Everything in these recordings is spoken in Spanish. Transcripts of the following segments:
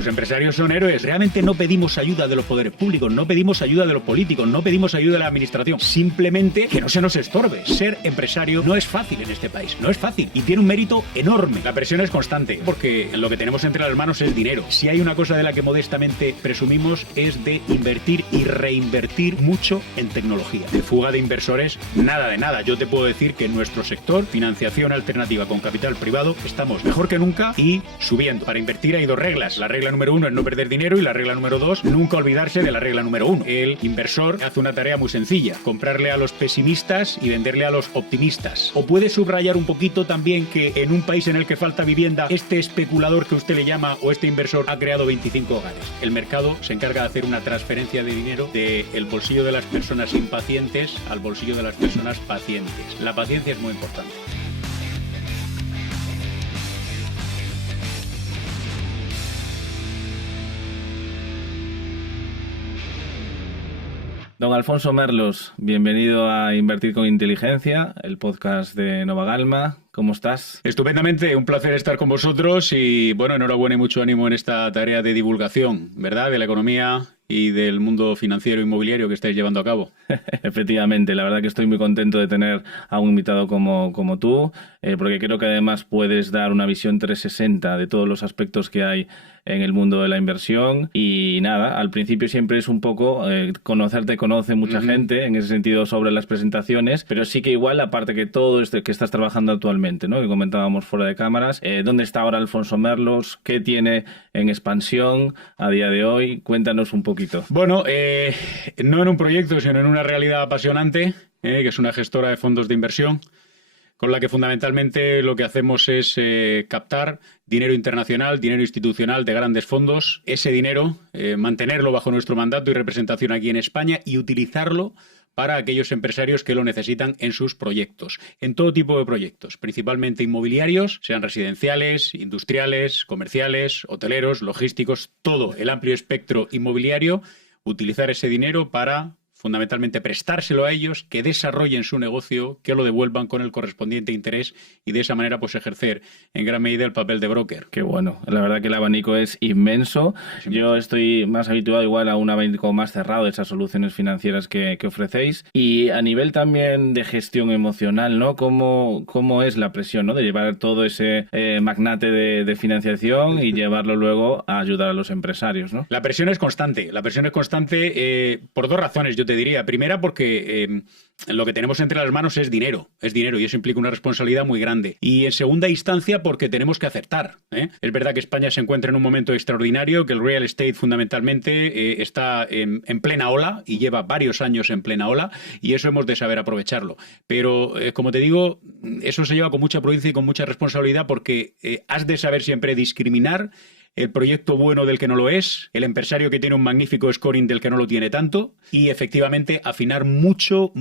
Los empresarios son héroes. Realmente no pedimos ayuda de los poderes públicos, no pedimos ayuda de los políticos, no pedimos ayuda de la administración. Simplemente que no se nos estorbe. Ser empresario no es fácil en este país, no es fácil. Y tiene un mérito enorme. La presión es constante, porque lo que tenemos entre las manos es dinero. Si hay una cosa de la que modestamente presumimos es de invertir y reinvertir mucho en tecnología. De fuga de inversores, nada de nada. Yo te puedo decir que en nuestro sector, financiación alternativa con capital privado, estamos mejor que nunca y subiendo. Para invertir hay dos reglas. La regla número 1 es no perder dinero y la regla número 2, nunca olvidarse de la regla número 1. El inversor hace una tarea muy sencilla, comprarle a los pesimistas y venderle a los optimistas. O puede subrayar un poquito también que en un país en el que falta vivienda, este especulador que usted le llama o este inversor ha creado 25 hogares. El mercado se encarga de hacer una transferencia de dinero del bolsillo de las personas impacientes al bolsillo de las personas pacientes. La paciencia es muy importante. Don Alfonso Merlos, bienvenido a Invertir con Inteligencia, el podcast de Nova Galma. ¿Cómo estás? Estupendamente, un placer estar con vosotros y, bueno, enhorabuena y mucho ánimo en esta tarea de divulgación, ¿verdad?, de la economía y del mundo financiero e inmobiliario que estáis llevando a cabo. Efectivamente, la verdad que estoy muy contento de tener a un invitado como tú, porque creo que además puedes dar una visión 360 de todos los aspectos que hay en el mundo de la inversión. Y nada, al principio siempre es un poco conocerte, conoce mucha gente en ese sentido sobre las presentaciones, pero sí que igual, aparte que todo esto que estás trabajando actualmente, ¿no?, que comentábamos fuera de cámaras, ¿dónde está ahora Alfonso Merlos? ¿Qué tiene en expansión a día de hoy? Cuéntanos un poquito. Bueno, no en un proyecto, sino en una realidad apasionante, que es una gestora de fondos de inversión, con la que fundamentalmente lo que hacemos es captar dinero internacional, dinero institucional de grandes fondos, ese dinero, mantenerlo bajo nuestro mandato y representación aquí en España y utilizarlo para aquellos empresarios que lo necesitan en sus proyectos, en todo tipo de proyectos, principalmente inmobiliarios, sean residenciales, industriales, comerciales, hoteleros, logísticos, todo el amplio espectro inmobiliario, utilizar ese dinero para fundamentalmente prestárselo a ellos, que desarrollen su negocio, que lo devuelvan con el correspondiente interés y de esa manera pues ejercer en gran medida el papel de broker. Qué bueno, la verdad que el abanico es inmenso. Yo estoy más habituado igual a un abanico más cerrado de esas soluciones financieras que ofrecéis. Y a nivel también de gestión emocional, ¿no? ¿Cómo es la presión, ¿no?, de llevar todo ese magnate de financiación y llevarlo luego a ayudar a los empresarios, ¿no? La presión es constante por dos razones, yo te diría. Primera, porque lo que tenemos entre las manos es dinero y eso implica una responsabilidad muy grande. Y en segunda instancia, porque tenemos que acertar, ¿eh? Es verdad que España se encuentra en un momento extraordinario, que el real estate fundamentalmente está en plena ola y lleva varios años en plena ola y eso hemos de saber aprovecharlo. Pero, como te digo, eso se lleva con mucha prudencia y con mucha responsabilidad porque has de saber siempre discriminar el proyecto bueno del que no lo es, el empresario que tiene un magnífico scoring del que no lo tiene tanto y efectivamente afinar mucho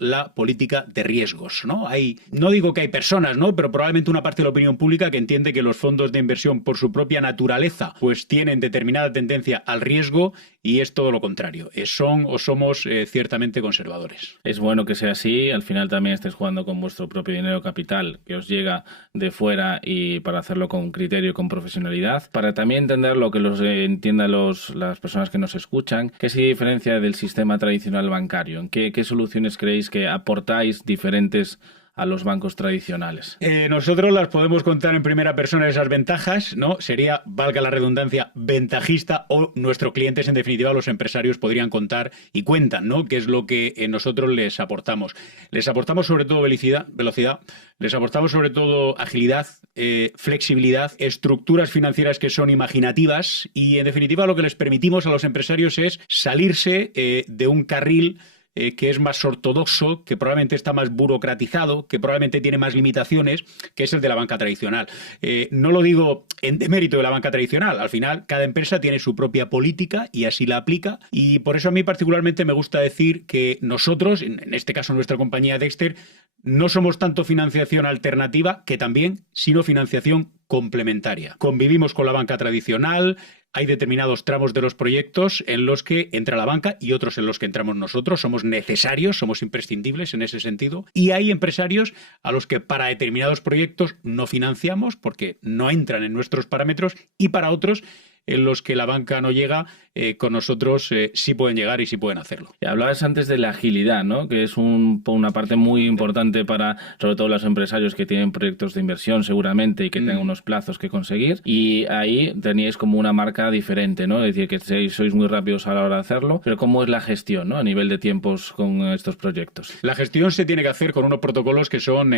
la política de riesgos, ¿no? No digo que hay personas, ¿no?, pero probablemente una parte de la opinión pública que entiende que los fondos de inversión por su propia naturaleza pues tienen determinada tendencia al riesgo y es todo lo contrario. Somos ciertamente conservadores. Es bueno que sea así. Al final también estés jugando con vuestro propio dinero capital que os llega de fuera y para hacerlo con criterio y con profesionalidad. Para también entender lo que entiendan las personas que nos escuchan, ¿qué se diferencia del sistema tradicional bancario? ¿En qué soluciones creéis que aportáis diferentes a los bancos tradicionales? Nosotros las podemos contar en primera persona esas ventajas, ¿no? Sería, valga la redundancia, ventajista, o nuestros clientes, en definitiva, los empresarios podrían contar y cuentan, ¿no?, qué es lo que nosotros les aportamos. Les aportamos sobre todo velocidad, les aportamos sobre todo agilidad, flexibilidad, estructuras financieras que son imaginativas y, en definitiva, lo que les permitimos a los empresarios es salirse de un carril que es más ortodoxo, que probablemente está más burocratizado, que probablemente tiene más limitaciones, que es el de la banca tradicional. No lo digo en demérito de la banca tradicional. Al final, cada empresa tiene su propia política y así la aplica. Y por eso a mí particularmente me gusta decir que nosotros, en este caso nuestra compañía Dexter, no somos tanto financiación alternativa, que también, sino financiación complementaria. Convivimos con la banca tradicional. Hay determinados tramos de los proyectos en los que entra la banca y otros en los que entramos nosotros. Somos necesarios, somos imprescindibles en ese sentido. Y hay empresarios a los que para determinados proyectos no financiamos porque no entran en nuestros parámetros y para otros en los que la banca no llega, con nosotros sí pueden llegar y sí pueden hacerlo. Hablabas antes de la agilidad, ¿no? Que es una parte muy importante para, sobre todo, los empresarios que tienen proyectos de inversión seguramente y que tengan unos plazos que conseguir. Y ahí teníais como una marca diferente, ¿no? Es decir, que sois muy rápidos a la hora de hacerlo. Pero ¿cómo es la gestión, ¿no? A nivel de tiempos con estos proyectos. La gestión se tiene que hacer con unos protocolos que son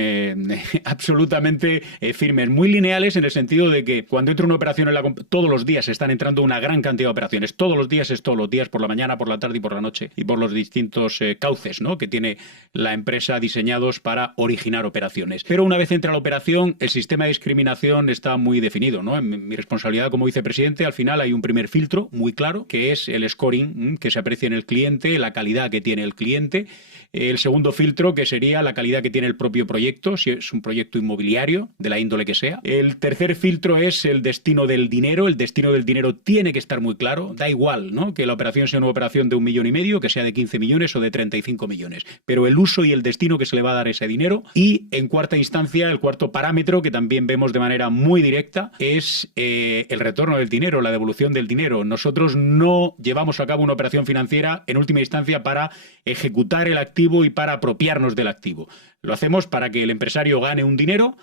absolutamente firmes, muy lineales, en el sentido de que cuando entra una operación todos los días están entrando una gran cantidad de operaciones. Todos los días, por la mañana, por la tarde y por la noche, y por los distintos cauces, ¿no?, que tiene la empresa diseñados para originar operaciones. Pero una vez entra la operación, el sistema de discriminación está muy definido, ¿no? En mi responsabilidad como vicepresidente, al final hay un primer filtro muy claro, que es el scoring que se aprecia en el cliente, la calidad que tiene el cliente. El segundo filtro, que sería la calidad que tiene el propio proyecto, si es un proyecto inmobiliario, de la índole que sea. El tercer filtro es el destino del dinero. El destino del dinero tiene que estar muy claro. Da igual, ¿no?, que la operación sea una operación de 1,5 millones, que sea de 15 millones o de 35 millones. Pero el uso y el destino que se le va a dar a ese dinero. Y, en cuarta instancia, el cuarto parámetro, que también vemos de manera muy directa, es el retorno del dinero, la devolución del dinero. Nosotros no llevamos a cabo una operación financiera, en última instancia, para ejecutar el activo y para apropiarnos del activo. Lo hacemos para que el empresario gane un dinero,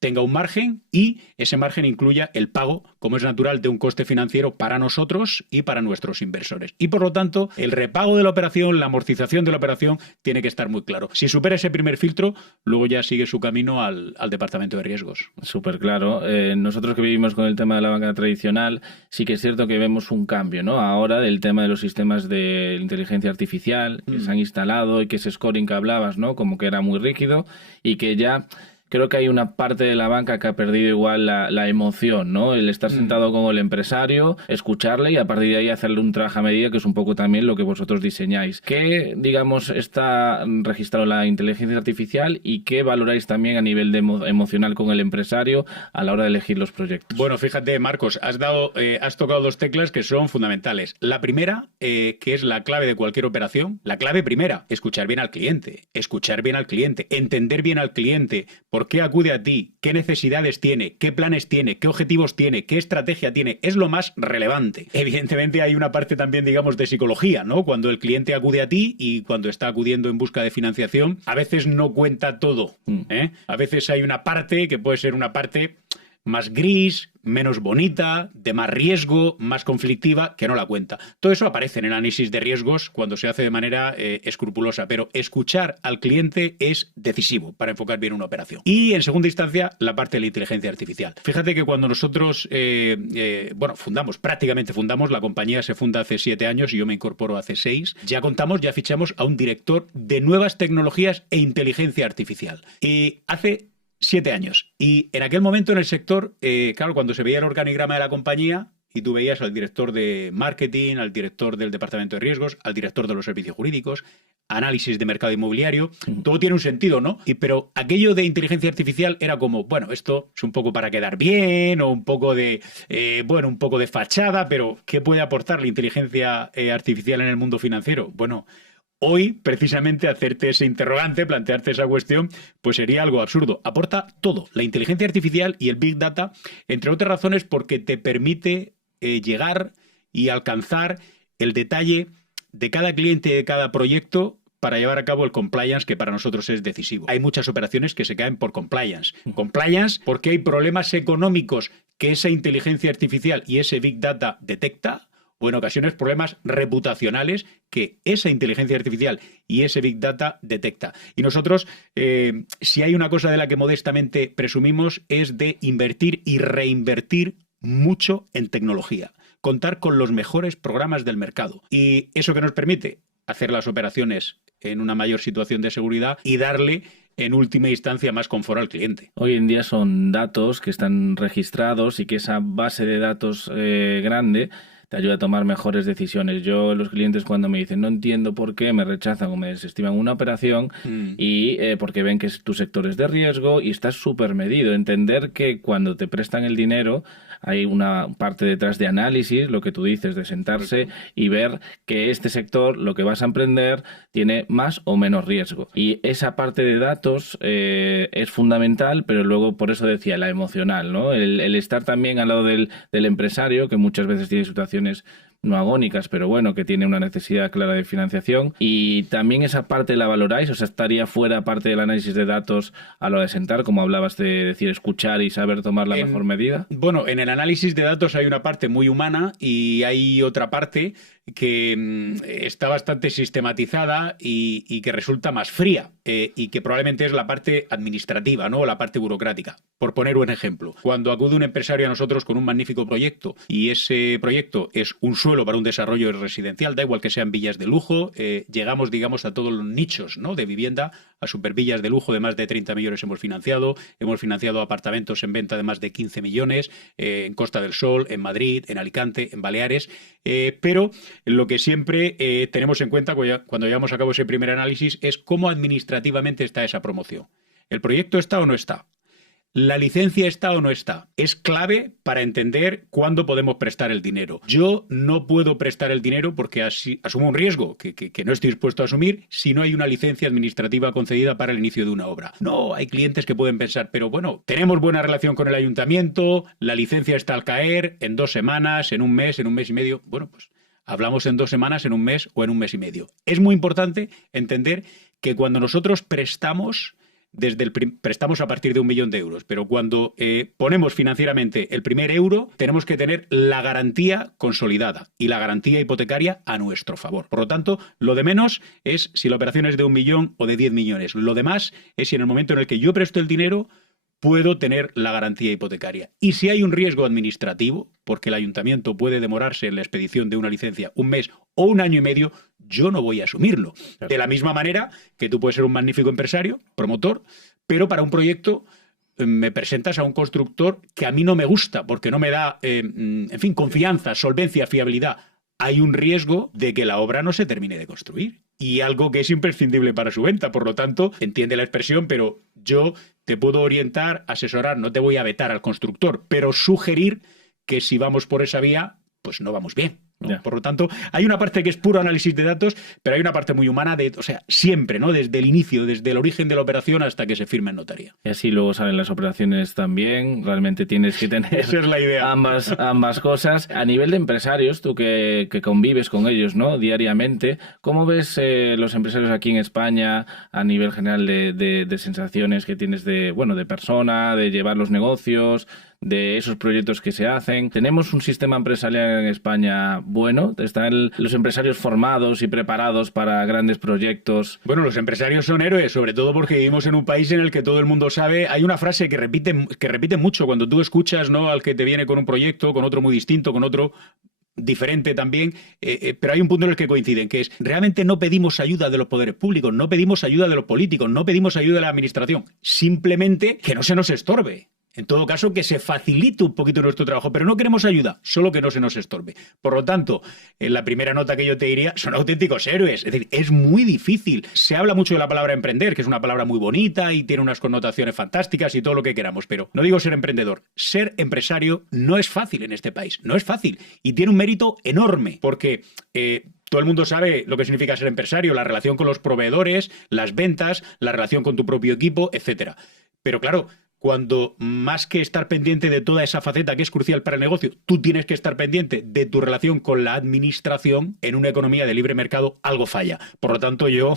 tenga un margen y ese margen incluya el pago, como es natural, de un coste financiero para nosotros y para nuestros inversores. Y por lo tanto, el repago de la operación, la amortización de la operación, tiene que estar muy claro. Si supera ese primer filtro, luego ya sigue su camino al departamento de riesgos. Súper claro. Nosotros que vivimos con el tema de la banca tradicional, sí que es cierto que vemos un cambio, ¿no?, ahora del tema de los sistemas de inteligencia artificial que se han instalado y que ese scoring que hablabas, ¿no?, como que era muy rígido y que ya... Creo que hay una parte de la banca que ha perdido igual la emoción, ¿no? El estar sentado con el empresario, escucharle y a partir de ahí hacerle un trabajo a medida, que es un poco también lo que vosotros diseñáis. ¿Qué, digamos, está registrado la inteligencia artificial y qué valoráis también a nivel de emocional con el empresario a la hora de elegir los proyectos? Bueno, fíjate, Marcos, has tocado dos teclas que son fundamentales. La primera, que es la clave de cualquier operación, la clave primera, escuchar bien al cliente, entender bien al cliente, ¿por qué acude a ti? ¿Qué necesidades tiene? ¿Qué planes tiene? ¿Qué objetivos tiene? ¿Qué estrategia tiene? Es lo más relevante. Evidentemente hay una parte también, digamos, de psicología, ¿no? Cuando el cliente acude a ti y cuando está acudiendo en busca de financiación, a veces no cuenta todo, ¿eh? A veces hay una parte que puede ser una parte más gris, menos bonita, de más riesgo, más conflictiva, que no la cuenta. Todo eso aparece en el análisis de riesgos cuando se hace de manera escrupulosa, pero escuchar al cliente es decisivo para enfocar bien una operación. Y, en segunda instancia, la parte de la inteligencia artificial. Fíjate que cuando nosotros prácticamente fundamos, la compañía se funda hace 7 años y yo me incorporo hace 6, ya fichamos a un director de nuevas tecnologías e inteligencia artificial. Y hace 7 años. Y en aquel momento en el sector, claro, cuando se veía el organigrama de la compañía y tú veías al director de marketing, al director del departamento de riesgos, al director de los servicios jurídicos, análisis de mercado inmobiliario, todo tiene un sentido, ¿no? Pero aquello de inteligencia artificial era como, bueno, esto es un poco para quedar bien o un poco de fachada, pero ¿qué puede aportar la inteligencia artificial en el mundo financiero? Bueno, hoy, precisamente, hacerte ese interrogante, plantearte esa cuestión, pues sería algo absurdo. Aporta todo, la inteligencia artificial y el Big Data, entre otras razones porque te permite llegar y alcanzar el detalle de cada cliente y de cada proyecto para llevar a cabo el compliance, que para nosotros es decisivo. Hay muchas operaciones que se caen por compliance. Compliance porque hay problemas económicos que esa inteligencia artificial y ese Big Data detecta, o en ocasiones problemas reputacionales que esa inteligencia artificial y ese Big Data detecta. Y nosotros, si hay una cosa de la que modestamente presumimos, es de invertir y reinvertir mucho en tecnología. Contar con los mejores programas del mercado. Y eso que nos permite hacer las operaciones en una mayor situación de seguridad y darle en última instancia más confort al cliente. Hoy en día son datos que están registrados y que esa base de datos grande te ayuda a tomar mejores decisiones. Los clientes cuando me dicen no entiendo por qué me rechazan o me desestiman una operación y porque ven que tu sector es de riesgo y estás súper medido. Entender que cuando te prestan el dinero hay una parte detrás de análisis, lo que tú dices, de sentarse y ver que este sector, lo que vas a emprender, tiene más o menos riesgo. Y esa parte de datos es fundamental, pero luego, por eso decía, la emocional, ¿no? El estar también al lado del empresario, que muchas veces tiene situaciones no agónicas, pero bueno, que tiene una necesidad clara de financiación. Y también esa parte la valoráis, o sea, estaría fuera parte del análisis de datos a lo de sentar, como hablabas de decir, escuchar y saber tomar la mejor medida. Bueno, en el análisis de datos hay una parte muy humana y hay otra parte que está bastante sistematizada y que resulta más fría y que probablemente es la parte administrativa, ¿no? La parte burocrática. Por poner un ejemplo, cuando acude un empresario a nosotros con un magnífico proyecto y ese proyecto es un suelo para un desarrollo residencial, da igual que sean villas de lujo, llegamos, digamos, a todos los nichos, ¿no? De vivienda, a supervillas de lujo de más de 30 millones hemos financiado apartamentos en venta de más de 15 millones, en Costa del Sol, en Madrid, en Alicante, en Baleares, pero lo que siempre tenemos en cuenta cuando llevamos a cabo ese primer análisis es cómo administrativamente está esa promoción. ¿El proyecto está o no está? ¿La licencia está o no está? Es clave para entender cuándo podemos prestar el dinero. Yo no puedo prestar el dinero porque asumo un riesgo que no estoy dispuesto a asumir si no hay una licencia administrativa concedida para el inicio de una obra. No, hay clientes que pueden pensar, pero bueno, tenemos buena relación con el ayuntamiento, la licencia está al caer en 2 semanas, en un mes y medio. Bueno, pues hablamos en 2 semanas, en un mes o en un mes y medio. Es muy importante entender que cuando nosotros prestamos a partir de 1 millón de euros, pero cuando ponemos financieramente el primer euro, tenemos que tener la garantía consolidada y la garantía hipotecaria a nuestro favor. Por lo tanto, lo de menos es si la operación es de 1 millón o de 10 millones. Lo demás es si en el momento en el que yo presto el dinero, puedo tener la garantía hipotecaria. Y si hay un riesgo administrativo, porque el ayuntamiento puede demorarse en la expedición de una licencia 1 mes o 1 año y medio, yo no voy a asumirlo. Claro. De la misma manera que tú puedes ser un magnífico empresario, promotor, pero para un proyecto me presentas a un constructor que a mí no me gusta, porque no me da, confianza, solvencia, fiabilidad. Hay un riesgo de que la obra no se termine de construir. Y algo que es imprescindible para su venta. Por lo tanto, entiende la expresión, pero yo te puedo orientar, asesorar, no te voy a vetar al constructor, pero sugerir que si vamos por esa vía, pues no vamos bien, ¿no? Yeah. Por lo tanto, hay una parte que es puro análisis de datos, pero hay una parte muy humana siempre, ¿no? Desde el inicio, desde el origen de la operación hasta que se firma en notaría. Y así luego salen las operaciones también. Realmente tienes que tener esa es la idea. ambas cosas. A nivel de empresarios, tú que convives con ellos, ¿no? Diariamente, ¿cómo ves los empresarios aquí en España a nivel general de sensaciones que tienes de persona, de llevar los negocios, de esos proyectos que se hacen? ¿Tenemos un sistema empresarial en España bueno? ¿Están los empresarios formados y preparados para grandes proyectos? Bueno, los empresarios son héroes, sobre todo porque vivimos en un país en el que todo el mundo sabe. Hay una frase que repite mucho cuando tú escuchas, ¿no?, al que te viene con un proyecto, con otro muy distinto, con otro diferente también, pero hay un punto en el que coinciden, que es: realmente no pedimos ayuda de los poderes públicos, no pedimos ayuda de los políticos, no pedimos ayuda de la administración, simplemente que no se nos estorbe. En todo caso, que se facilite un poquito nuestro trabajo, pero no queremos ayuda, solo que no se nos estorbe. Por lo tanto, en la primera nota que yo te diría, son auténticos héroes. Es decir, es muy difícil. Se habla mucho de la palabra emprender, que es una palabra muy bonita y tiene unas connotaciones fantásticas y todo lo que queramos, pero no digo ser emprendedor. Ser empresario no es fácil en este país, no es fácil. Y tiene un mérito enorme, porque todo el mundo sabe lo que significa ser empresario, la relación con los proveedores, las ventas, la relación con tu propio equipo, etcétera. Pero claro, cuando más que estar pendiente de toda esa faceta que es crucial para el negocio, tú tienes que estar pendiente de tu relación con la administración, en una economía de libre mercado algo falla. Por lo tanto, yo,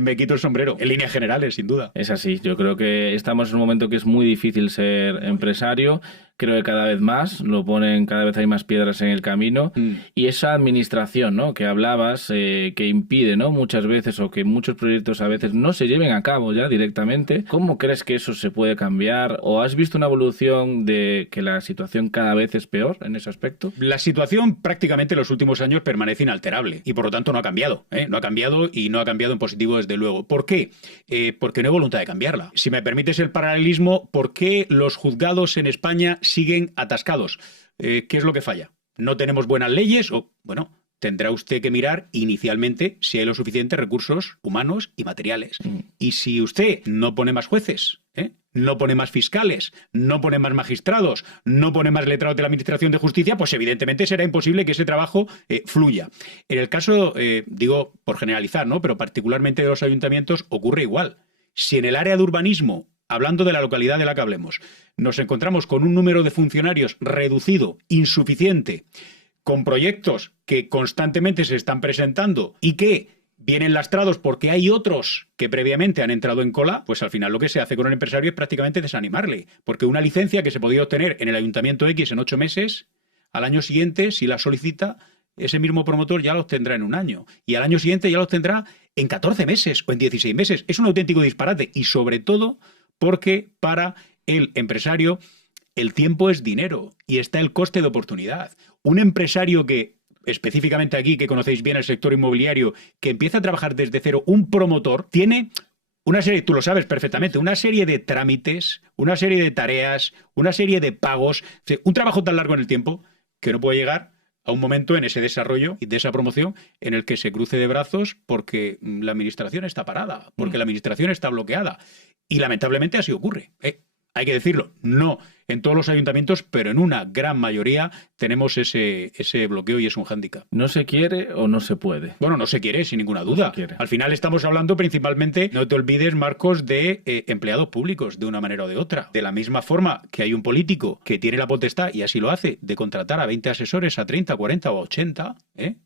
me quito el sombrero, en líneas generales, sin duda. Es así, yo creo que estamos en un momento que es muy difícil ser empresario. Creo que cada vez más lo ponen, cada vez hay más piedras en el camino. Y esa administración, ¿no?, que hablabas, que impide, ¿no?, muchas veces, o que muchos proyectos a veces no se lleven a cabo ya directamente. ¿Cómo crees que eso se puede cambiar? ¿O has visto una evolución de que la situación cada vez es peor en ese aspecto? La situación prácticamente en los últimos años permanece inalterable y por lo tanto no ha cambiado, ¿eh? No ha cambiado y no ha cambiado en positivo desde luego. ¿Por qué? Porque no hay voluntad de cambiarla. Si me permites el paralelismo, ¿por qué los juzgados en España siguen atascados? ¿Qué es lo que falla? ¿No tenemos buenas leyes? O, bueno, tendrá usted que mirar inicialmente si hay los suficientes recursos humanos y materiales. Y si usted no pone más jueces, no pone más fiscales, no pone más magistrados, no pone más letrados de la Administración de Justicia, pues evidentemente será imposible que ese trabajo fluya. En el caso, digo por generalizar, ¿no?, pero particularmente de los ayuntamientos ocurre igual. Si en el área de urbanismo, hablando de la localidad de la que hablemos, nos encontramos con un número de funcionarios reducido, insuficiente, con proyectos que constantemente se están presentando y que vienen lastrados porque hay otros que previamente han entrado en cola, pues al final lo que se hace con el empresario es prácticamente desanimarle. Porque una licencia que se podía obtener en el Ayuntamiento X en 8 meses, al año siguiente, si la solicita, ese mismo promotor ya la obtendrá en 1 año. Y al año siguiente ya la obtendrá en 14 meses o en 16 meses. Es un auténtico disparate. Y sobre todo porque para el empresario el tiempo es dinero y está el coste de oportunidad. Un empresario que, específicamente aquí, que conocéis bien el sector inmobiliario, que empieza a trabajar desde cero, un promotor, tiene una serie, tú lo sabes perfectamente, una serie de trámites, una serie de tareas, una serie de pagos, un trabajo tan largo en el tiempo que no puede llegar a un momento en ese desarrollo y de esa promoción en el que se cruce de brazos porque la administración está parada, porque la administración está bloqueada. Y lamentablemente así ocurre. Hay que decirlo, no en todos los ayuntamientos, pero en una gran mayoría tenemos ese bloqueo y es un hándicap. ¿No se quiere o no se puede? Bueno, no se quiere, sin ninguna duda. No Al final estamos hablando principalmente, no te olvides, Marcos, de empleados públicos, de una manera o de otra. De la misma forma que hay un político que tiene la potestad, y así lo hace, de contratar a 20 asesores, a 30, 40 o 80,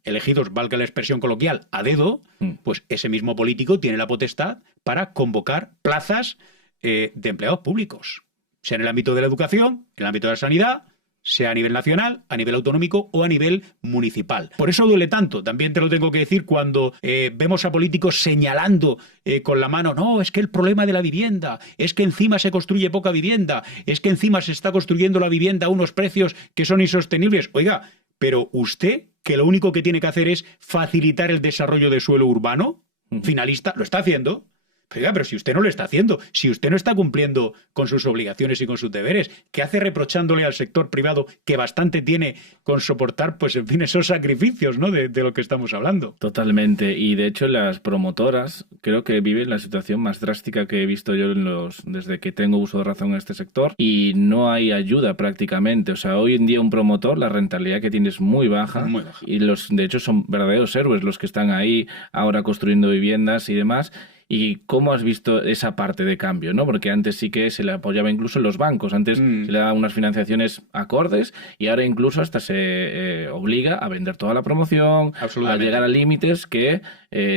elegidos, valga la expresión coloquial, a dedo, pues ese mismo político tiene la potestad para convocar plazas de empleados públicos, sea en el ámbito de la educación, en el ámbito de la sanidad, sea a nivel nacional, a nivel autonómico o a nivel municipal. Por eso duele tanto, también te lo tengo que decir, cuando vemos a políticos señalando con la mano, no, es que el problema de la vivienda, es que encima se construye poca vivienda, es que encima se está construyendo la vivienda a unos precios que son insostenibles. Oiga, pero usted, que lo único que tiene que hacer es facilitar el desarrollo de suelo urbano, finalista, lo está haciendo. Pero si usted no lo está haciendo, si usted no está cumpliendo con sus obligaciones y con sus deberes, ¿qué hace reprochándole al sector privado que bastante tiene con soportar, pues en fin, esos sacrificios, ¿no?, de lo que estamos hablando? Totalmente. Y de hecho las promotoras creo que viven la situación más drástica que he visto yo desde que tengo uso de razón en este sector, y no hay ayuda prácticamente. O sea, hoy en día un promotor, la rentabilidad que tiene es muy baja. Muy baja. Y de hecho son verdaderos héroes los que están ahí ahora construyendo viviendas y demás. ¿Y cómo has visto esa parte de cambio, ¿no? Porque antes sí que se le apoyaba incluso en los bancos, antes se le daban unas financiaciones acordes y ahora incluso hasta se obliga a vender toda la promoción, a llegar a límites que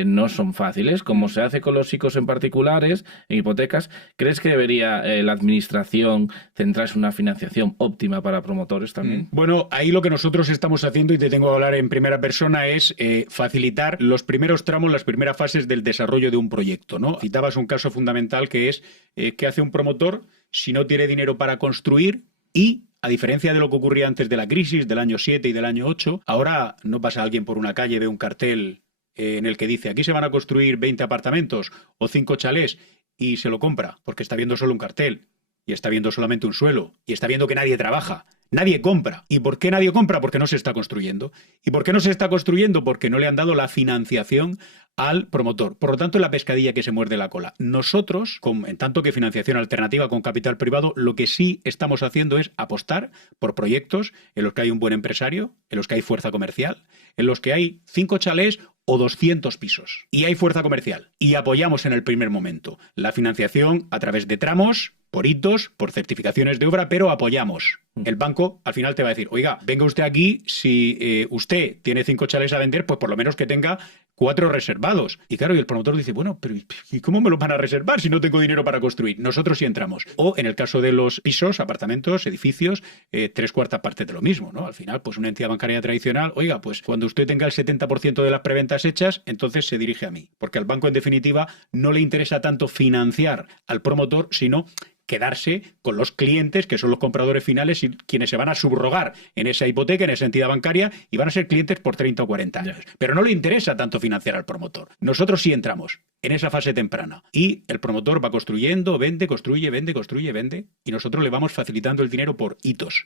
no son fáciles, como se hace con los ICOs en particulares, en hipotecas. ¿Crees que debería la administración centrarse en una financiación óptima para promotores también? Bueno, ahí lo que nosotros estamos haciendo, y te tengo que hablar en primera persona, es facilitar los primeros tramos, las primeras fases del desarrollo de un proyecto, ¿no? Citabas un caso fundamental que es ¿qué hace un promotor si no tiene dinero para construir? Y, a diferencia de lo que ocurría antes de la crisis del año 7 y del año 8, ahora no pasa alguien por una calle, ve un cartel en el que dice aquí se van a construir 20 apartamentos o 5 chalés y se lo compra porque está viendo solo un cartel y está viendo solamente un suelo y está viendo que nadie trabaja. Nadie compra. ¿Y por qué nadie compra? Porque no se está construyendo. ¿Y por qué no se está construyendo? Porque no le han dado la financiación al promotor. Por lo tanto, es la pescadilla que se muerde la cola. Nosotros, en tanto que financiación alternativa con capital privado, lo que sí estamos haciendo es apostar por proyectos en los que hay un buen empresario, en los que hay fuerza comercial, en los que hay 5 chalés o 200 pisos. Y hay fuerza comercial. Y apoyamos en el primer momento la financiación a través de tramos, por hitos, por certificaciones de obra, pero apoyamos. El banco al final te va a decir, oiga, venga usted aquí, si usted tiene 5 chalés a vender, pues por lo menos que tenga 4 reservados. Y claro, y el promotor dice, bueno, pero ¿y cómo me lo van a reservar si no tengo dinero para construir? Nosotros sí entramos. O en el caso de los pisos, apartamentos, edificios, 3/4 partes de lo mismo, ¿no? Al final, pues una entidad bancaria tradicional, oiga, pues cuando usted tenga el 70% de las preventas hechas, entonces se dirige a mí. Porque al banco, en definitiva, no le interesa tanto financiar al promotor, sino quedarse con los clientes, que son los compradores finales y quienes se van a subrogar en esa hipoteca, en esa entidad bancaria, y van a ser clientes por 30 o 40 años. Pero no le interesa tanto financiar al promotor. Nosotros sí entramos en esa fase temprana. Y el promotor va construyendo, vende, construye, vende, construye, vende, y nosotros le vamos facilitando el dinero por hitos.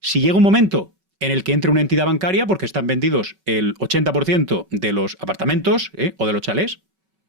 Si llega un momento en el que entre una entidad bancaria porque están vendidos el 80% de los apartamentos o de los chalés.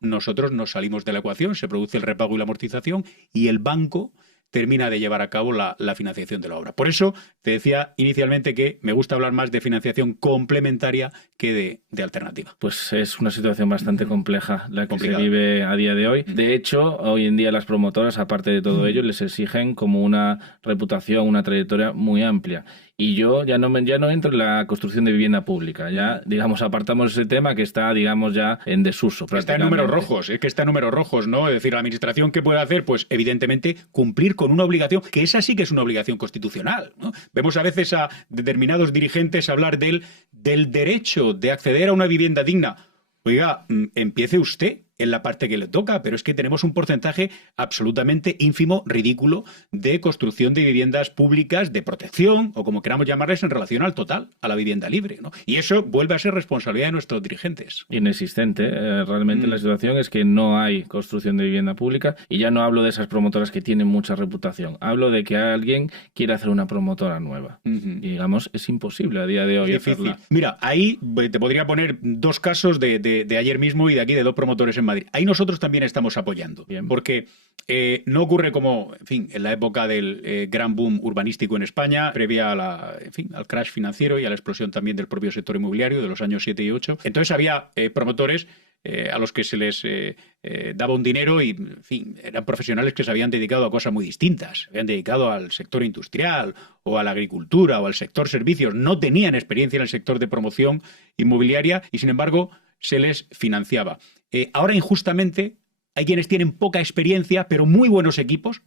Nosotros nos salimos de la ecuación, se produce el repago y la amortización y el banco termina de llevar a cabo la financiación de la obra. Por eso te decía inicialmente que me gusta hablar más de financiación complementaria que de alternativa. Pues es una situación bastante compleja la que se vive a día de hoy. De hecho, hoy en día las promotoras, aparte de todo ello, les exigen como una reputación, una trayectoria muy amplia. Y yo ya no entro en la construcción de vivienda pública. Ya, digamos, apartamos ese tema que está, digamos, ya en desuso. Está en números rojos, es que está en números rojos, ¿no? Es decir, la administración, ¿qué puede hacer? Pues, evidentemente, cumplir con una obligación, que esa sí que es una obligación constitucional, ¿no? Vemos a veces a determinados dirigentes hablar del derecho de acceder a una vivienda digna. Oiga, empiece usted en la parte que le toca, pero es que tenemos un porcentaje absolutamente ínfimo, ridículo, de construcción de viviendas públicas de protección, o como queramos llamarles, en relación al total, a la vivienda libre, ¿no? Y eso vuelve a ser responsabilidad de nuestros dirigentes. Inexistente. Realmente la situación es que no hay construcción de vivienda pública, y ya no hablo de esas promotoras que tienen mucha reputación. Hablo de que alguien quiere hacer una promotora nueva. Y digamos, es imposible a día de hoy hacerla. Mira, ahí te podría poner dos casos de ayer mismo y de aquí, de dos promotores en Madrid. Ahí nosotros también estamos apoyando. Bien. Porque no ocurre como, en fin, en la época del gran boom urbanístico en España, previa a al crash financiero y a la explosión también del propio sector inmobiliario de los años 7 y 8. Entonces había promotores a los que se les daba un dinero y, en fin, eran profesionales que se habían dedicado a cosas muy distintas. Se habían dedicado al sector industrial o a la agricultura o al sector servicios. No tenían experiencia en el sector de promoción inmobiliaria y, sin embargo, se les financiaba. Ahora, injustamente, hay quienes tienen poca experiencia, pero muy buenos equipos,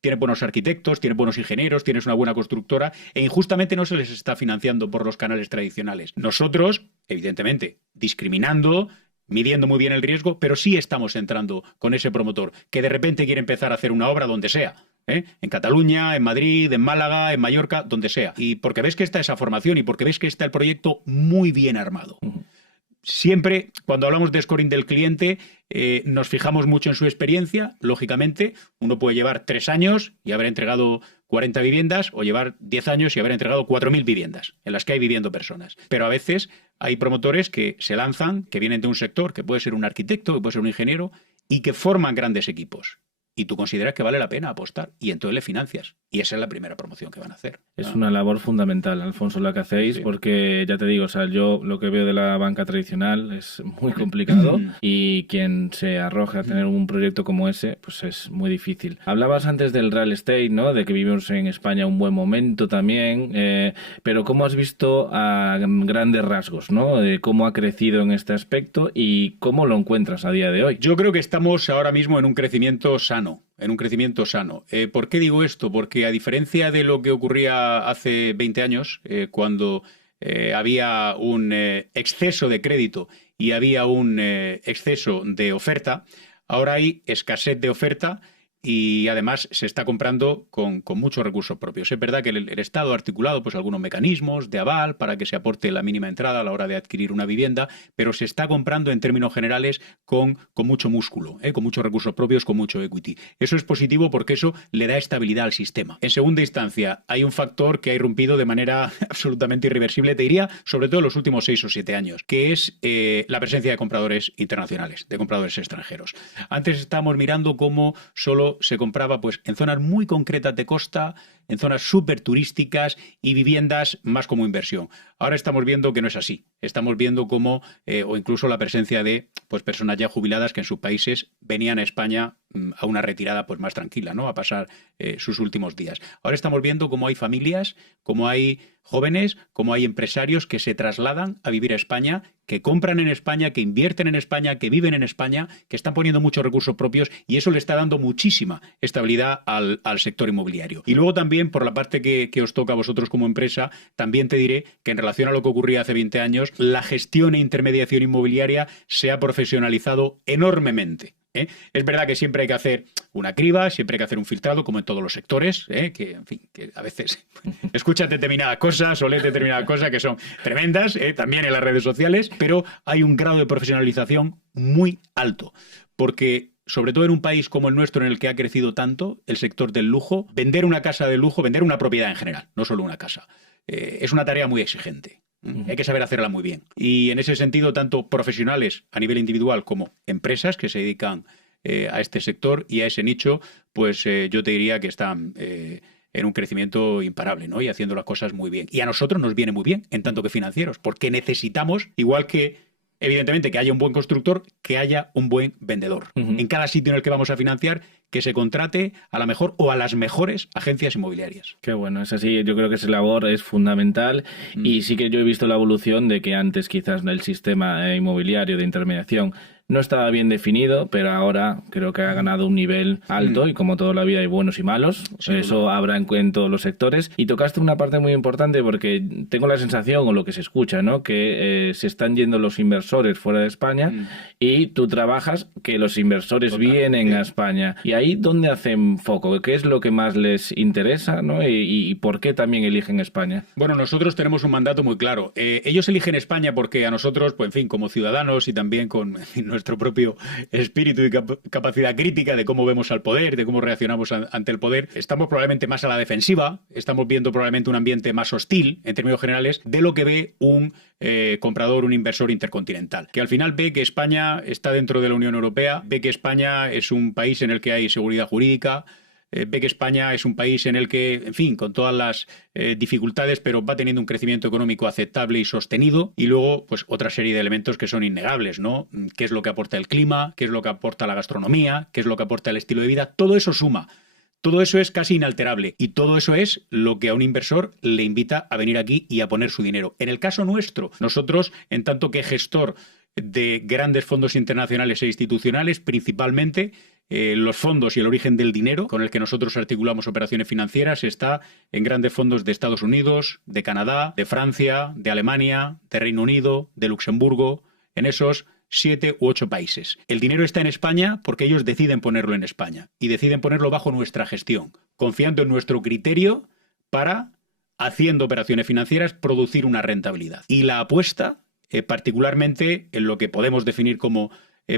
tienen buenos arquitectos, tienen buenos ingenieros, tienes una buena constructora, e injustamente no se les está financiando por los canales tradicionales. Nosotros, evidentemente, discriminando, midiendo muy bien el riesgo, pero sí estamos entrando con ese promotor que de repente quiere empezar a hacer una obra donde sea. En Cataluña, en Madrid, en Málaga, en Mallorca, donde sea. Y porque ves que está esa formación y porque ves que está el proyecto muy bien armado. Siempre, cuando hablamos de scoring del cliente, nos fijamos mucho en su experiencia. Lógicamente, uno puede llevar 3 años y haber entregado 40 viviendas o llevar 10 años y haber entregado 4.000 viviendas, en las que hay viviendo personas. Pero a veces hay promotores que se lanzan, que vienen de un sector, que puede ser un arquitecto, que puede ser un ingeniero, y que forman grandes equipos. Y tú consideras que vale la pena apostar y entonces le financias. Y esa es la primera promoción que van a hacer. Es una labor fundamental, Alfonso, la que hacéis, porque ya te digo, o sea, yo lo que veo de la banca tradicional es muy complicado y quien se arroja a tener un proyecto como ese, pues es muy difícil. Hablabas antes del real estate, ¿no? De que vivimos en España un buen momento también, pero ¿cómo has visto a grandes rasgos, ¿no? De cómo ha crecido en este aspecto y cómo lo encuentras a día de hoy? Yo creo que estamos ahora mismo en un crecimiento sano. ¿Por qué digo esto? Porque a diferencia de lo que ocurría hace 20 años, cuando había un exceso de crédito y había un exceso de oferta, ahora hay escasez de oferta y además se está comprando con muchos recursos propios. Es verdad que el Estado ha articulado pues algunos mecanismos de aval para que se aporte la mínima entrada a la hora de adquirir una vivienda, pero se está comprando en términos generales con mucho músculo, con muchos recursos propios, con mucho equity. Eso es positivo porque eso le da estabilidad al sistema. En segunda instancia, hay un factor que ha irrumpido de manera absolutamente irreversible, te diría, sobre todo en los últimos 6 o 7 años, que es la presencia de compradores internacionales, de compradores extranjeros. Antes estábamos mirando cómo solo se compraba pues en zonas muy concretas de costa, en zonas súper turísticas y viviendas más como inversión. Ahora estamos viendo que no es así. Estamos viendo cómo, o incluso la presencia de pues personas ya jubiladas que en sus países venían a España a una retirada pues más tranquila, ¿no? A pasar sus últimos días. Ahora estamos viendo cómo hay familias, cómo hay jóvenes, cómo hay empresarios que se trasladan a vivir a España, que compran en España, que invierten en España, que viven en España, que están poniendo muchos recursos propios y eso le está dando muchísima estabilidad al sector inmobiliario. Y luego también, por la parte que os toca a vosotros como empresa, también te diré que en relación a lo que ocurría hace 20 años, la gestión e intermediación inmobiliaria se ha profesionalizado enormemente. Es verdad que siempre hay que hacer una criba, siempre hay que hacer un filtrado, como en todos los sectores, que, en fin, que a veces escuchas determinadas cosas o lees determinadas cosas que son tremendas, también en las redes sociales, pero hay un grado de profesionalización muy alto, porque sobre todo en un país como el nuestro en el que ha crecido tanto el sector del lujo, vender una casa de lujo, vender una propiedad en general, no solo una casa, es una tarea muy exigente. Hay que saber hacerla muy bien. Y en ese sentido, tanto profesionales a nivel individual como empresas que se dedican a este sector y a ese nicho, pues yo te diría que están en un crecimiento imparable, ¿no? Y haciendo las cosas muy bien. Y a nosotros nos viene muy bien, en tanto que financieros, porque necesitamos, igual que, evidentemente, que haya un buen constructor, que haya un buen vendedor. En cada sitio en el que vamos a financiar, que se contrate a la mejor o a las mejores agencias inmobiliarias. Qué bueno, es así. Yo creo que esa labor es fundamental y sí que yo he visto la evolución de que antes quizás el sistema inmobiliario de intermediación no estaba bien definido, pero ahora creo que ha ganado un nivel alto y como toda la vida hay buenos y malos, eso habrá en todos los sectores. Y tocaste una parte muy importante porque tengo la sensación, o lo que se escucha, ¿no? Que se están yendo los inversores fuera de España y tú trabajas que los inversores vienen a España. Y ahí, ¿dónde hacen foco? ¿Qué es lo que más les interesa, ¿no? ¿Y por qué también eligen España? Bueno, nosotros tenemos un mandato muy claro. Ellos eligen España porque a nosotros, pues en fin, como ciudadanos y también con nuestro propio espíritu y capacidad crítica de cómo vemos al poder, de cómo reaccionamos ante el poder, estamos probablemente más a la defensiva, estamos viendo probablemente un ambiente más hostil, en términos generales, de lo que ve un comprador, un inversor intercontinental, que al final ve que España está dentro de la Unión Europea, ve que España es un país en el que hay seguridad jurídica, ve que España es un país en el que, en fin, con todas las dificultades, pero va teniendo un crecimiento económico aceptable y sostenido. Y luego, pues otra serie de elementos que son innegables, ¿no? ¿Qué es lo que aporta el clima? ¿Qué es lo que aporta la gastronomía? ¿Qué es lo que aporta el estilo de vida? Todo eso suma. Todo eso es casi inalterable y todo eso es lo que a un inversor le invita a venir aquí y a poner su dinero. En el caso nuestro, nosotros, en tanto que gestor de grandes fondos internacionales e institucionales, principalmente, los fondos y el origen del dinero con el que nosotros articulamos operaciones financieras está en grandes fondos de Estados Unidos, de Canadá, de Francia, de Alemania, de Reino Unido, de Luxemburgo, en esos 7 u 8 países. El dinero está en España porque ellos deciden ponerlo en España y deciden ponerlo bajo nuestra gestión, confiando en nuestro criterio para, haciendo operaciones financieras, producir una rentabilidad. Y la apuesta, particularmente en lo que podemos definir como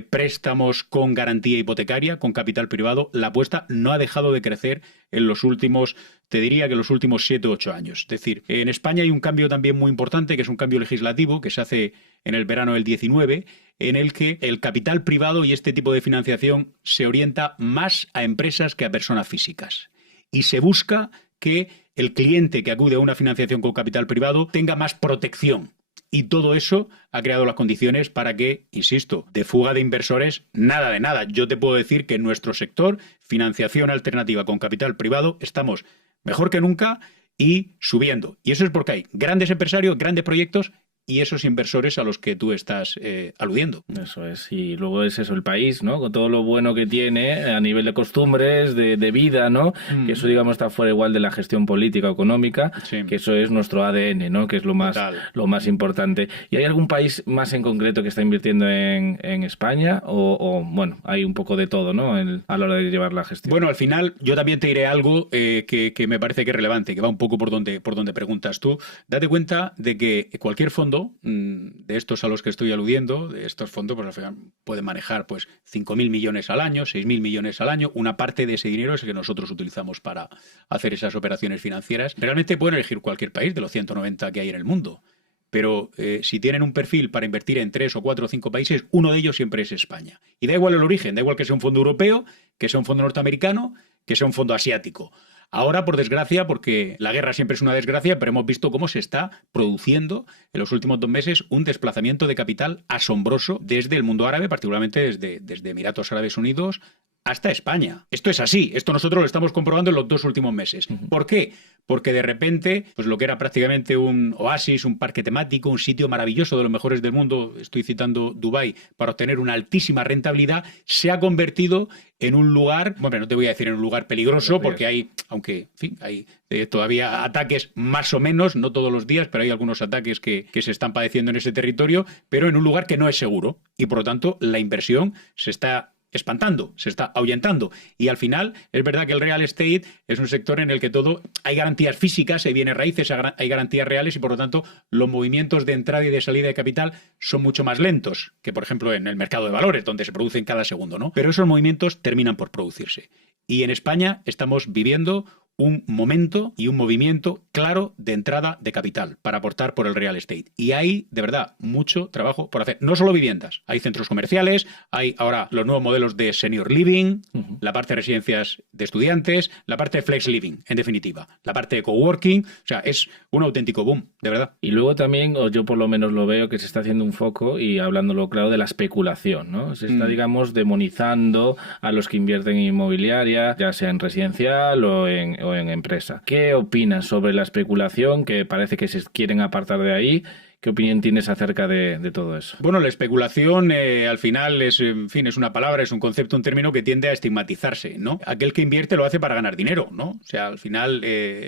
préstamos con garantía hipotecaria, con capital privado, la apuesta no ha dejado de crecer en los últimos, te diría que los últimos 7 o 8 años. Es decir, en España hay un cambio también muy importante, que es un cambio legislativo que se hace en el verano del 19, en el que el capital privado y este tipo de financiación se orienta más a empresas que a personas físicas. Y se busca que el cliente que acude a una financiación con capital privado tenga más protección. Y todo eso ha creado las condiciones para que, insisto, de fuga de inversores, nada de nada. Yo te puedo decir que en nuestro sector, financiación alternativa con capital privado, estamos mejor que nunca y subiendo. Y eso es porque hay grandes empresarios, grandes proyectos y esos inversores a los que tú estás aludiendo. Eso es. Y luego es eso, el país, ¿no? Con todo lo bueno que tiene a nivel de costumbres, de vida, ¿no? Que eso, digamos, está fuera igual de la gestión política o económica, que eso es nuestro ADN, ¿no? Que es lo más importante. ¿Y hay algún país más en concreto que está invirtiendo en España? O bueno, hay un poco de todo, ¿no? A la hora de llevar la gestión. Bueno, al final yo también te diré algo que me parece que es relevante, que va un poco por donde preguntas tú. Date cuenta de que cualquier fondo de estos a los que estoy aludiendo, de estos fondos, pues al final pueden manejar pues 5.000 millones al año, 6.000 millones al año. Una parte de ese dinero es el que nosotros utilizamos para hacer esas operaciones financieras. Realmente pueden elegir cualquier país de los 190 que hay en el mundo. Pero si tienen un perfil para invertir en 3 o 4 o 5 países, uno de ellos siempre es España. Y da igual el origen, da igual que sea un fondo europeo, que sea un fondo norteamericano, que sea un fondo asiático. Ahora, por desgracia, porque la guerra siempre es una desgracia, pero hemos visto cómo se está produciendo en los últimos 2 meses un desplazamiento de capital asombroso desde el mundo árabe, particularmente desde Emiratos Árabes Unidos hasta España. Esto es así, esto nosotros lo estamos comprobando en los 2 últimos meses. ¿Por qué? Porque de repente, pues lo que era prácticamente un oasis, un parque temático, un sitio maravilloso de los mejores del mundo, estoy citando Dubái, para obtener una altísima rentabilidad, se ha convertido en un lugar, bueno, no te voy a decir en un lugar peligroso, porque hay, aunque, en fin, hay todavía ataques más o menos, no todos los días, pero hay algunos ataques que se están padeciendo en ese territorio, pero en un lugar que no es seguro. Y por lo tanto, la inversión se está espantando, se está ahuyentando. Y al final, es verdad que el real estate es un sector en el que todo, hay garantías físicas, hay bienes raíces, hay garantías reales y por lo tanto los movimientos de entrada y de salida de capital son mucho más lentos que, por ejemplo, en el mercado de valores, donde se producen cada segundo, ¿no? Pero esos movimientos terminan por producirse. Y en España estamos viviendo un momento y un movimiento claro de entrada de capital para aportar por el real estate. Y hay, de verdad, mucho trabajo por hacer. No solo viviendas, hay centros comerciales, hay ahora los nuevos modelos de senior living, la parte de residencias de estudiantes, la parte de flex living, en definitiva, la parte de coworking. O sea, es un auténtico boom, de verdad. Y luego también, o yo por lo menos lo veo, que se está haciendo un foco, y hablándolo claro, de la especulación, ¿no? Se está, digamos, demonizando a los que invierten en inmobiliaria, ya sea en residencial o en empresa. ¿Qué opinas sobre la especulación, que parece que se quieren apartar de ahí? ¿Qué opinión tienes acerca de todo eso? Bueno, la especulación al final es, en fin, es una palabra, es un concepto, un término que tiende a estigmatizarse, ¿no? Aquel que invierte lo hace para ganar dinero, ¿no? O sea, al final,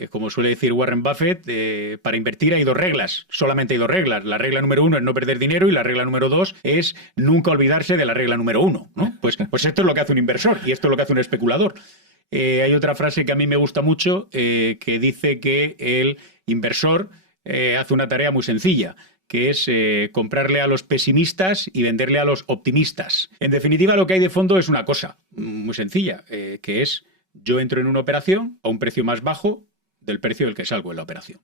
como suele decir Warren Buffett, para invertir hay dos reglas, solamente hay dos reglas. La regla número 1 es no perder dinero y la regla número 2 es nunca olvidarse de la regla número 1, ¿no? Pues esto es lo que hace un inversor y esto es lo que hace un especulador. Hay otra frase que a mí me gusta mucho que dice que el inversor hace una tarea muy sencilla, que es comprarle a los pesimistas y venderle a los optimistas. En definitiva, lo que hay de fondo es una cosa muy sencilla, que es yo entro en una operación a un precio más bajo del precio del que salgo en la operación.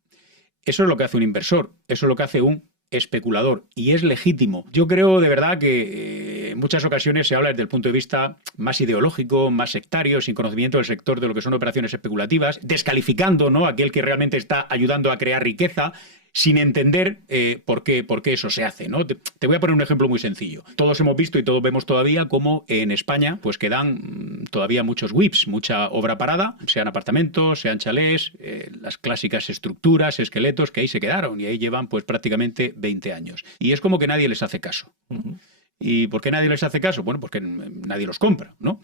Eso es lo que hace un inversor, eso es lo que hace un especulador y es legítimo. Yo creo de verdad que en muchas ocasiones se habla desde el punto de vista más ideológico, más sectario, sin conocimiento del sector de lo que son operaciones especulativas, descalificando, ¿no?, a aquel que realmente está ayudando a crear riqueza, sin entender por qué eso se hace, ¿no? Te voy a poner un ejemplo muy sencillo. Todos hemos visto y todos vemos todavía cómo en España pues quedan todavía muchos WIPs, mucha obra parada, sean apartamentos, sean chalés, las clásicas estructuras, esqueletos que ahí se quedaron y ahí llevan pues prácticamente 20 años. Y es como que nadie les hace caso. ¿Y por qué nadie les hace caso? Bueno, porque nadie los compra, ¿no?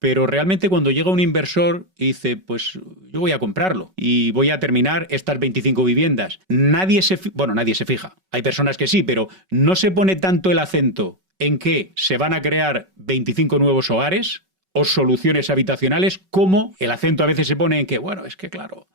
Pero realmente cuando llega un inversor y dice, pues yo voy a comprarlo y voy a terminar estas 25 viviendas, nadie se fija. Hay personas que sí, pero no se pone tanto el acento en que se van a crear 25 nuevos hogares o soluciones habitacionales, como el acento a veces se pone en que, bueno, es que claro,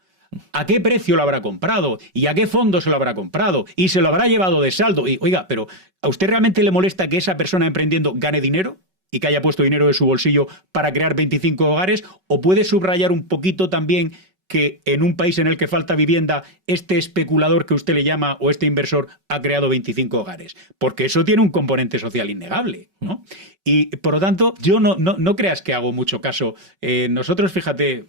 ¿a qué precio lo habrá comprado? ¿Y a qué fondo se lo habrá comprado? ¿Y se lo habrá llevado de saldo? Y, oiga, pero ¿a usted realmente le molesta que esa persona emprendiendo gane dinero y que haya puesto dinero de su bolsillo para crear 25 hogares? ¿O puede subrayar un poquito también que en un país en el que falta vivienda, este especulador que usted le llama o este inversor ha creado 25 hogares? Porque eso tiene un componente social innegable, ¿no? Y por lo tanto, yo no creas que hago mucho caso. Nosotros, fíjate,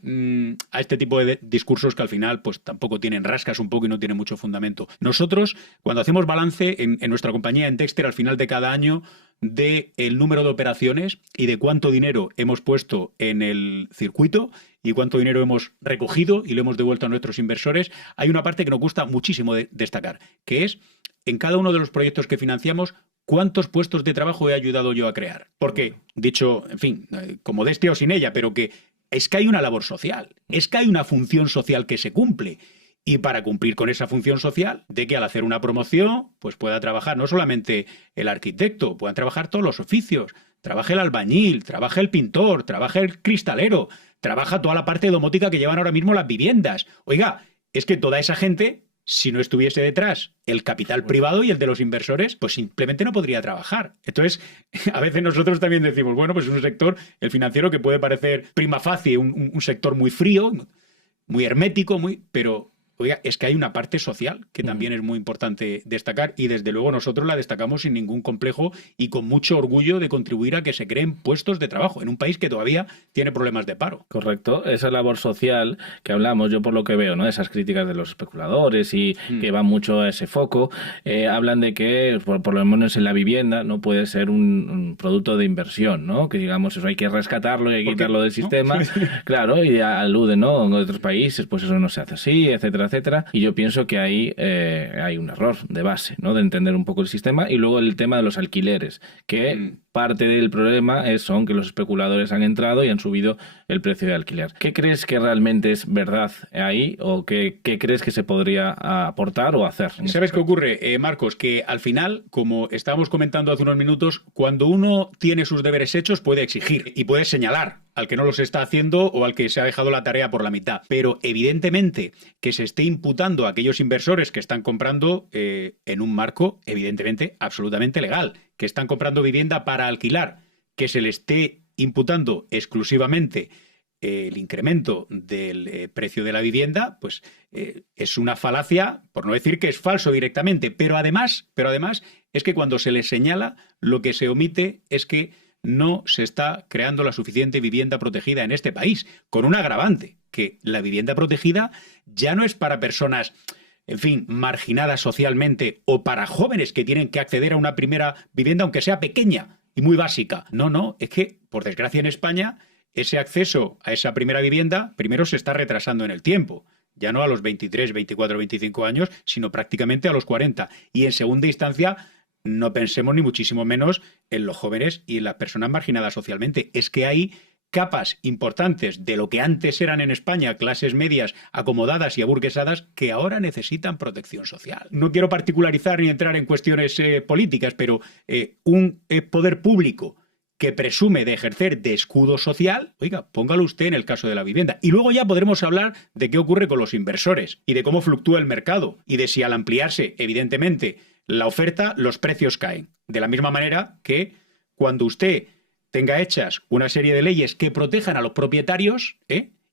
a este tipo de discursos que al final pues tampoco tienen, rascas un poco y no tienen mucho fundamento. Nosotros, cuando hacemos balance en nuestra compañía, en Dexter, al final de cada año, de el número de operaciones y de cuánto dinero hemos puesto en el circuito y cuánto dinero hemos recogido y lo hemos devuelto a nuestros inversores, hay una parte que nos gusta muchísimo destacar, que es en cada uno de los proyectos que financiamos, ¿cuántos puestos de trabajo he ayudado yo a crear? Porque, dicho, en fin, como destia o sin ella, pero que es que hay una labor social, es que hay una función social que se cumple. Y para cumplir con esa función social, de que al hacer una promoción, pues pueda trabajar no solamente el arquitecto, puedan trabajar todos los oficios, trabaje el albañil, trabaje el pintor, trabaje el cristalero, trabaja toda la parte domótica que llevan ahora mismo las viviendas. Oiga, es que toda esa gente, si no estuviese detrás el capital privado y el de los inversores, pues simplemente no podría trabajar. Entonces, a veces nosotros también decimos, bueno, pues es un sector, el financiero, que puede parecer prima facie un sector muy frío, muy hermético, pero oiga, es que hay una parte social que también es muy importante destacar y desde luego nosotros la destacamos sin ningún complejo y con mucho orgullo de contribuir a que se creen puestos de trabajo en un país que todavía tiene problemas de paro. Correcto, esa labor social que hablamos, yo por lo que veo, ¿no?, esas críticas de los especuladores y que van mucho a ese foco, hablan de que por lo menos en la vivienda no puede ser un producto de inversión, ¿no?, que digamos eso hay que rescatarlo y hay que quitarlo del sistema, ¿no? Claro, y aluden, ¿no?, en otros países pues eso no se hace así, etcétera, y yo pienso que ahí hay un error de base, ¿no?, de entender un poco el sistema. Y luego el tema de los alquileres, que parte del problema son que los especuladores han entrado y han subido el precio de alquiler. ¿Qué crees que realmente es verdad ahí o qué crees que se podría aportar o hacer? ¿Sabes qué ocurre, Marcos? Que al final, como estábamos comentando hace unos minutos, cuando uno tiene sus deberes hechos puede exigir y puede señalar al que no los está haciendo o al que se ha dejado la tarea por la mitad. Pero evidentemente que se esté imputando a aquellos inversores que están comprando en un marco evidentemente absolutamente legal, que están comprando vivienda para alquilar, que se le esté imputando exclusivamente el incremento del precio de la vivienda, pues es una falacia, por no decir que es falso directamente, pero además es que cuando se le señala, lo que se omite es que no se está creando la suficiente vivienda protegida en este país, con un agravante, que la vivienda protegida ya no es para personas, en fin, marginadas socialmente o para jóvenes que tienen que acceder a una primera vivienda, aunque sea pequeña y muy básica. No, es que, por desgracia en España, ese acceso a esa primera vivienda primero se está retrasando en el tiempo. Ya no a los 23, 24, 25 años, sino prácticamente a los 40. Y en segunda instancia, no pensemos ni muchísimo menos en los jóvenes y en las personas marginadas socialmente. Es que hay capas importantes de lo que antes eran en España clases medias acomodadas y aburguesadas que ahora necesitan protección social. No quiero particularizar ni entrar en cuestiones políticas, pero un poder público que presume de ejercer de escudo social, oiga, póngalo usted en el caso de la vivienda. Y luego ya podremos hablar de qué ocurre con los inversores y de cómo fluctúa el mercado y de si al ampliarse, evidentemente, la oferta, los precios caen. De la misma manera que cuando usted tenga hechas una serie de leyes que protejan a los propietarios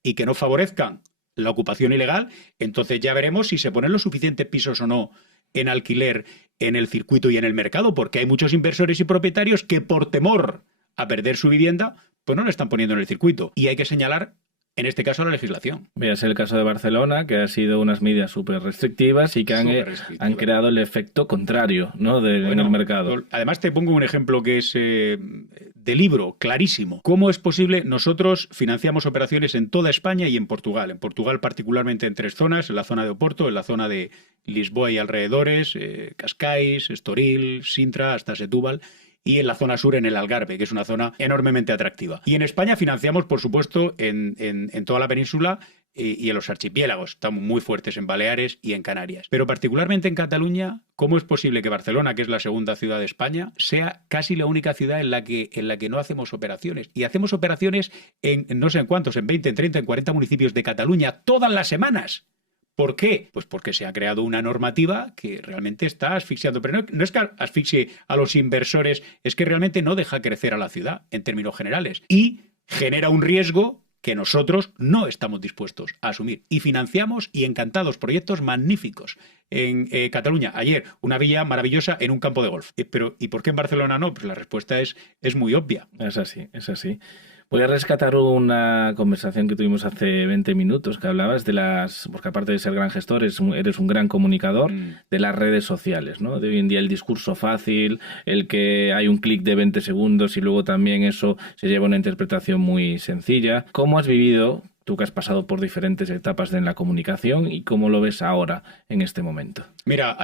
y que no favorezcan la ocupación ilegal, entonces ya veremos si se ponen los suficientes pisos o no en alquiler en el circuito y en el mercado, porque hay muchos inversores y propietarios que por temor a perder su vivienda, pues no la están poniendo en el circuito. Y hay que señalar, en este caso, la legislación. Veas el caso de Barcelona, que ha sido unas medidas súper restrictivas y que han creado el efecto contrario, ¿no? en el mercado. Además, te pongo un ejemplo que es de libro, clarísimo. ¿Cómo es posible? Nosotros financiamos operaciones en toda España y en Portugal. En Portugal, particularmente en 3 zonas, en la zona de Oporto, en la zona de Lisboa y alrededores, Cascais, Estoril, Sintra, hasta Setúbal, y en la zona sur, en el Algarve, que es una zona enormemente atractiva. Y en España financiamos, por supuesto, en toda la península y en los archipiélagos. Estamos muy fuertes en Baleares y en Canarias. Pero particularmente en Cataluña, ¿cómo es posible que Barcelona, que es la segunda ciudad de España, sea casi la única ciudad en la que no hacemos operaciones? Y hacemos operaciones en no sé en cuántos, en 20, en 30, en 40 municipios de Cataluña, todas las semanas. ¿Por qué? Pues porque se ha creado una normativa que realmente está asfixiando. Pero no es que asfixie a los inversores, es que realmente no deja crecer a la ciudad en términos generales. Y genera un riesgo que nosotros no estamos dispuestos a asumir. Y financiamos y encantados proyectos magníficos. En Cataluña, ayer, una villa maravillosa en un campo de golf. Pero ¿y por qué en Barcelona no? Pues la respuesta es muy obvia. Es así, es así. Voy a rescatar una conversación que tuvimos hace 20 minutos, que hablabas de porque aparte de ser gran gestor, eres un gran comunicador de las redes sociales, ¿no? De hoy en día el discurso fácil, el que hay un clic de 20 segundos y luego también eso se lleva a una interpretación muy sencilla. ¿Cómo has vivido, tú que has pasado por diferentes etapas de la comunicación, y cómo lo ves ahora en este momento? Mira,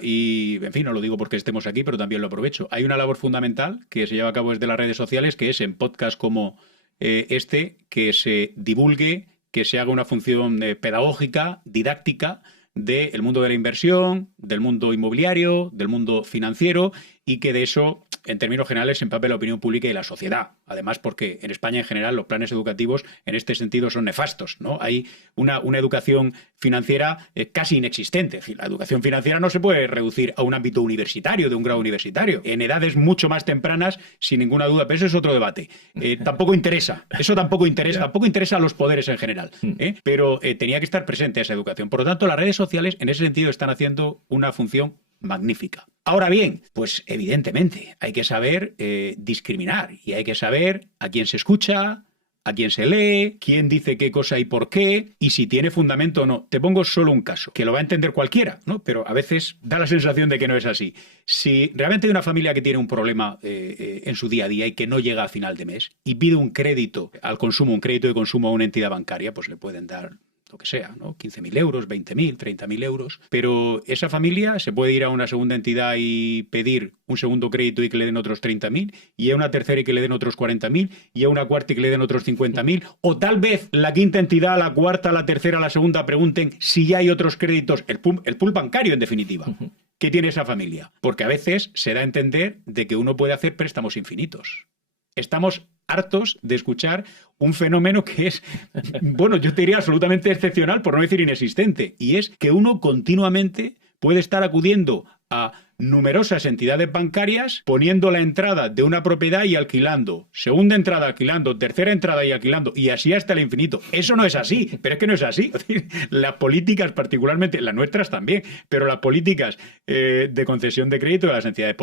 y en fin, no lo digo porque estemos aquí, pero también lo aprovecho. Hay una labor fundamental que se lleva a cabo desde las redes sociales, que es en podcast como que se divulgue, que se haga una función pedagógica, didáctica, del mundo de la inversión, del mundo inmobiliario, del mundo financiero, y que de eso, en términos generales, se empape la opinión pública y la sociedad. Además, porque en España, en general, los planes educativos en este sentido son nefastos, ¿no? Hay una educación financiera casi inexistente. Es decir, la educación financiera no se puede reducir a un ámbito universitario, de un grado universitario. En edades mucho más tempranas, sin ninguna duda, pero eso es otro debate. Tampoco interesa. Eso tampoco interesa. Tampoco interesa a los poderes en general. Pero tenía que estar presente esa educación. Por lo tanto, las redes sociales, en ese sentido, están haciendo una función magnífica. Ahora bien, pues evidentemente hay que saber discriminar y hay que saber a quién se escucha, a quién se lee, quién dice qué cosa y por qué, y si tiene fundamento o no. Te pongo solo un caso, que lo va a entender cualquiera, ¿no? Pero a veces da la sensación de que no es así. Si realmente hay una familia que tiene un problema en su día a día y que no llega a final de mes y pide un crédito al consumo, un crédito de consumo a una entidad bancaria, pues le pueden dar lo que sea, ¿no? 15.000 euros, 20.000, 30.000 euros. Pero esa familia se puede ir a una segunda entidad y pedir un segundo crédito y que le den otros 30.000, y a una tercera y que le den otros 40.000, y a una cuarta y que le den otros 50.000. O tal vez la quinta entidad, la cuarta, la tercera, la segunda pregunten si ya hay otros créditos, el pool bancario en definitiva. ¿Qué tiene esa familia? Porque a veces se da a entender de que uno puede hacer préstamos infinitos. Estamos hartos de escuchar un fenómeno que es, bueno, yo te diría absolutamente excepcional, por no decir inexistente, y es que uno continuamente puede estar acudiendo a numerosas entidades bancarias poniendo la entrada de una propiedad y alquilando, segunda entrada alquilando, tercera entrada y alquilando, y así hasta el infinito. Eso no es así, pero es que no es así. Las políticas, particularmente las nuestras también, pero las políticas de concesión de crédito de las entidades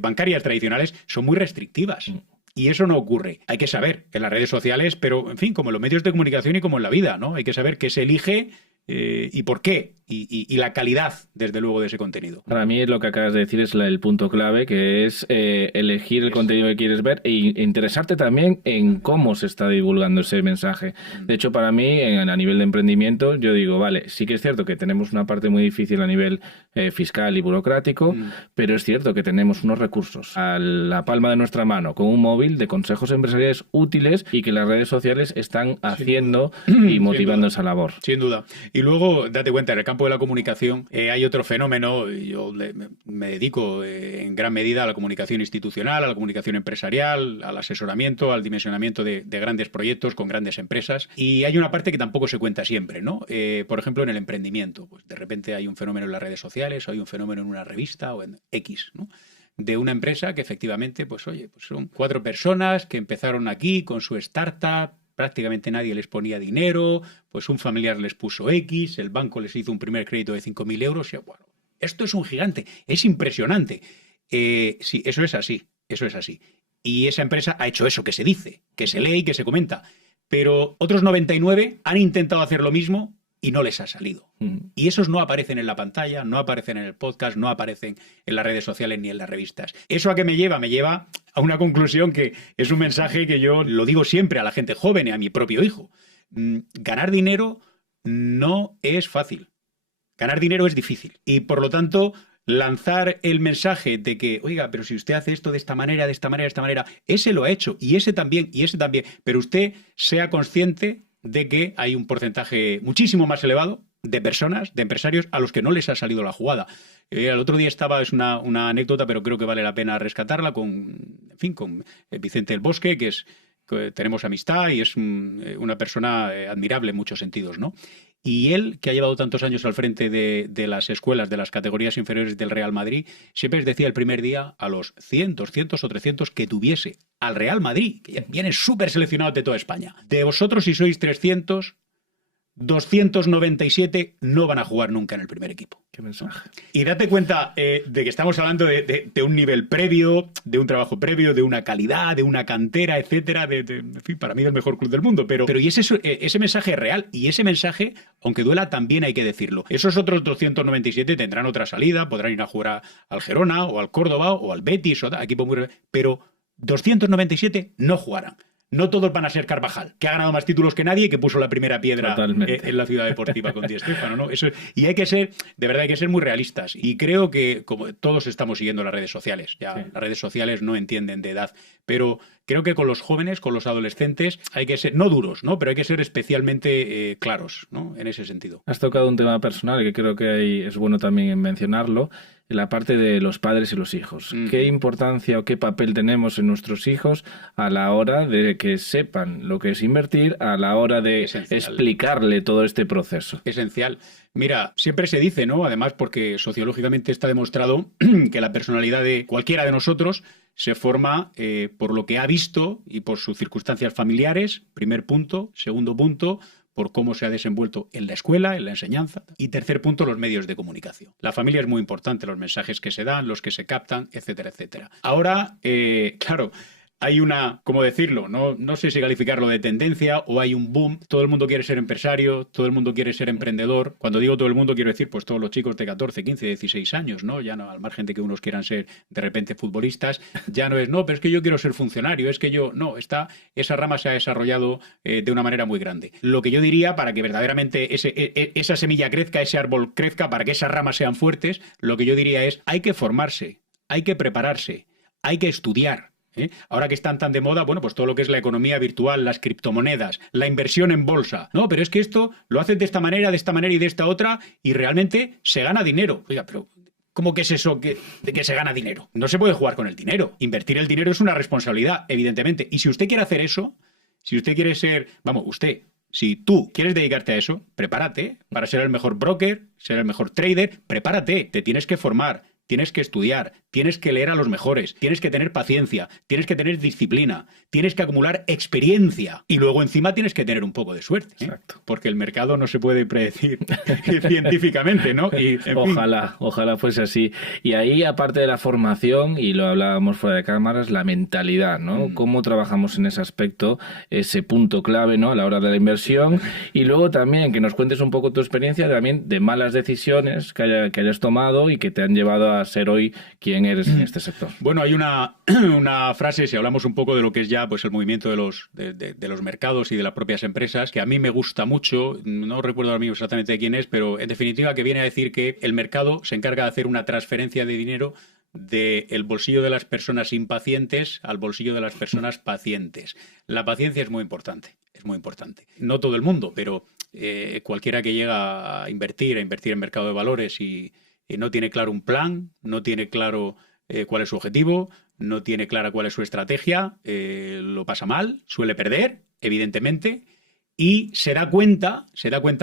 bancarias tradicionales son muy restrictivas. Y eso no ocurre. Hay que saber en las redes sociales, pero en fin, como en los medios de comunicación y como en la vida, ¿no? Hay que saber qué se elige y por qué, y la calidad, desde luego, de ese contenido. Para mí lo que acabas de decir es el punto clave, que es elegir el contenido que quieres ver e interesarte también en cómo se está divulgando ese mensaje. De hecho, para mí, a nivel de emprendimiento, yo digo, vale, sí que es cierto que tenemos una parte muy difícil a nivel fiscal y burocrático, pero es cierto que tenemos unos recursos a la palma de nuestra mano, con un móvil de consejos empresariales útiles y que las redes sociales están haciendo y motivando esa labor. Sin duda. Y luego, date cuenta, en el campo de la comunicación hay otro fenómeno. Yo me dedico en gran medida a la comunicación institucional, a la comunicación empresarial, al asesoramiento, al dimensionamiento de grandes proyectos con grandes empresas. Y hay una parte que tampoco se cuenta siempre, ¿no? Por ejemplo, en el emprendimiento. Pues de repente hay un fenómeno en las redes sociales, o hay un fenómeno en una revista o en X, ¿no? De una empresa que efectivamente, pues oye, pues son 4 personas que empezaron aquí con su startup. Prácticamente nadie les ponía dinero, pues un familiar les puso X, el banco les hizo un primer crédito de 5.000 euros. Y, bueno, esto es un gigante, es impresionante. Sí, eso es así, eso es así. Y esa empresa ha hecho eso que se dice, que se lee y que se comenta. Pero otros 99 han intentado hacer lo mismo y no les ha salido. Y esos no aparecen en la pantalla, no aparecen en el podcast, no aparecen en las redes sociales ni en las revistas. ¿Eso a qué me lleva? Me lleva a una conclusión que es un mensaje que yo lo digo siempre a la gente joven y a mi propio hijo. Ganar dinero no es fácil. Ganar dinero es difícil. Y por lo tanto, lanzar el mensaje de que, oiga, pero si usted hace esto de esta manera, de esta manera, de esta manera, ese lo ha hecho, y ese también, pero usted sea consciente de que hay un porcentaje muchísimo más elevado de personas, de empresarios, a los que no les ha salido la jugada. El otro día es una anécdota, pero creo que vale la pena rescatarla, con Vicente del Bosque, que tenemos amistad y es una persona admirable en muchos sentidos, ¿no? Y él, que ha llevado tantos años al frente de las escuelas, de las categorías inferiores del Real Madrid, siempre les decía el primer día a los cientos o 300 que tuviese al Real Madrid, que viene súper seleccionado de toda España. De vosotros, si sois 300, 297 no van a jugar nunca en el primer equipo. Qué mensaje. Y date cuenta de que estamos hablando de un nivel previo, de un trabajo previo, de una calidad, de una cantera, etcétera. En fin, para mí es el mejor club del mundo. Pero y ese mensaje es real. Y ese mensaje, aunque duela, también hay que decirlo. Esos otros 297 tendrán otra salida, podrán ir a jugar al Girona o al Córdoba o al Betis, o equipo muy... Pero 297 no jugarán. No todos van a ser Carvajal, que ha ganado más títulos que nadie y que puso la primera piedra en la Ciudad Deportiva con Di Stéfano, ¿no? Y hay que ser, de verdad, hay que ser muy realistas. Y creo que, como todos estamos siguiendo las redes sociales, ya sí. Las redes sociales no entienden de edad, pero creo que con los jóvenes, con los adolescentes, hay que ser, no duros, ¿no? Pero hay que ser especialmente claros, ¿no? En ese sentido. Has tocado un tema personal que creo que es bueno también mencionarlo. La parte de los padres y los hijos. ¿Qué importancia o qué papel tenemos en nuestros hijos a la hora de que sepan lo que es invertir, a la hora de explicarle todo este proceso? Esencial. Mira, siempre se dice, ¿no? Además, porque sociológicamente está demostrado que la personalidad de cualquiera de nosotros se forma por lo que ha visto y por sus circunstancias familiares, primer punto. Segundo punto, por cómo se ha desenvuelto en la escuela, en la enseñanza. Y tercer punto, los medios de comunicación. La familia es muy importante, los mensajes que se dan, los que se captan, etcétera, etcétera. Ahora, claro, hay una, ¿cómo decirlo? No sé si calificarlo de tendencia o hay un boom. Todo el mundo quiere ser empresario, todo el mundo quiere ser emprendedor. Cuando digo todo el mundo, quiero decir pues todos los chicos de 14, 15, 16 años, ¿no? Ya no, al margen de que unos quieran ser de repente futbolistas, ya no es, no, pero es que yo quiero ser funcionario, es que yo, no, esa rama se ha desarrollado de una manera muy grande. Lo que yo diría, para que verdaderamente esa semilla crezca, ese árbol crezca, para que esas ramas sean fuertes, lo que yo diría es, hay que formarse, hay que prepararse, hay que estudiar. Ahora que están tan de moda, bueno, pues todo lo que es la economía virtual, las criptomonedas, la inversión en bolsa. No, pero es que esto lo hacen de esta manera y de esta otra y realmente se gana dinero. Oiga, pero ¿cómo que es eso de que se gana dinero? No se puede jugar con el dinero. Invertir el dinero es una responsabilidad, evidentemente. Y si usted quiere hacer eso, si usted quiere ser, si tú quieres dedicarte a eso, prepárate para ser el mejor broker, ser el mejor trader, prepárate, te tienes que formar. tienes que estudiar, tienes que leer a los mejores, tienes que tener paciencia, tienes que tener disciplina, tienes que acumular experiencia y luego encima tienes que tener un poco de suerte. Exacto. Porque el mercado no se puede predecir científicamente, ¿no? Y, Ojalá fuese así. Y ahí, aparte de la formación, y lo hablábamos fuera de cámaras, la mentalidad, ¿no? Cómo trabajamos en ese aspecto, ese punto clave, ¿no? A la hora de la inversión. Y luego también que nos cuentes un poco tu experiencia también de malas decisiones que hayas tomado y que te han llevado a ser hoy quien eres en este sector. Bueno, hay una frase, si hablamos un poco de lo que es ya pues el movimiento de los mercados y de las propias empresas, que a mí me gusta mucho, no recuerdo ahora mismo exactamente de quién es, pero en definitiva que viene a decir que el mercado se encarga de hacer una transferencia de dinero del bolsillo de las personas impacientes al bolsillo de las personas pacientes. La paciencia es muy importante, es muy importante. No todo el mundo, pero cualquiera que llega a invertir en mercado de valores y no tiene claro un plan, no tiene claro cuál es su objetivo, no tiene clara cuál es su estrategia, lo pasa mal, suele perder, evidentemente, y se da cuenta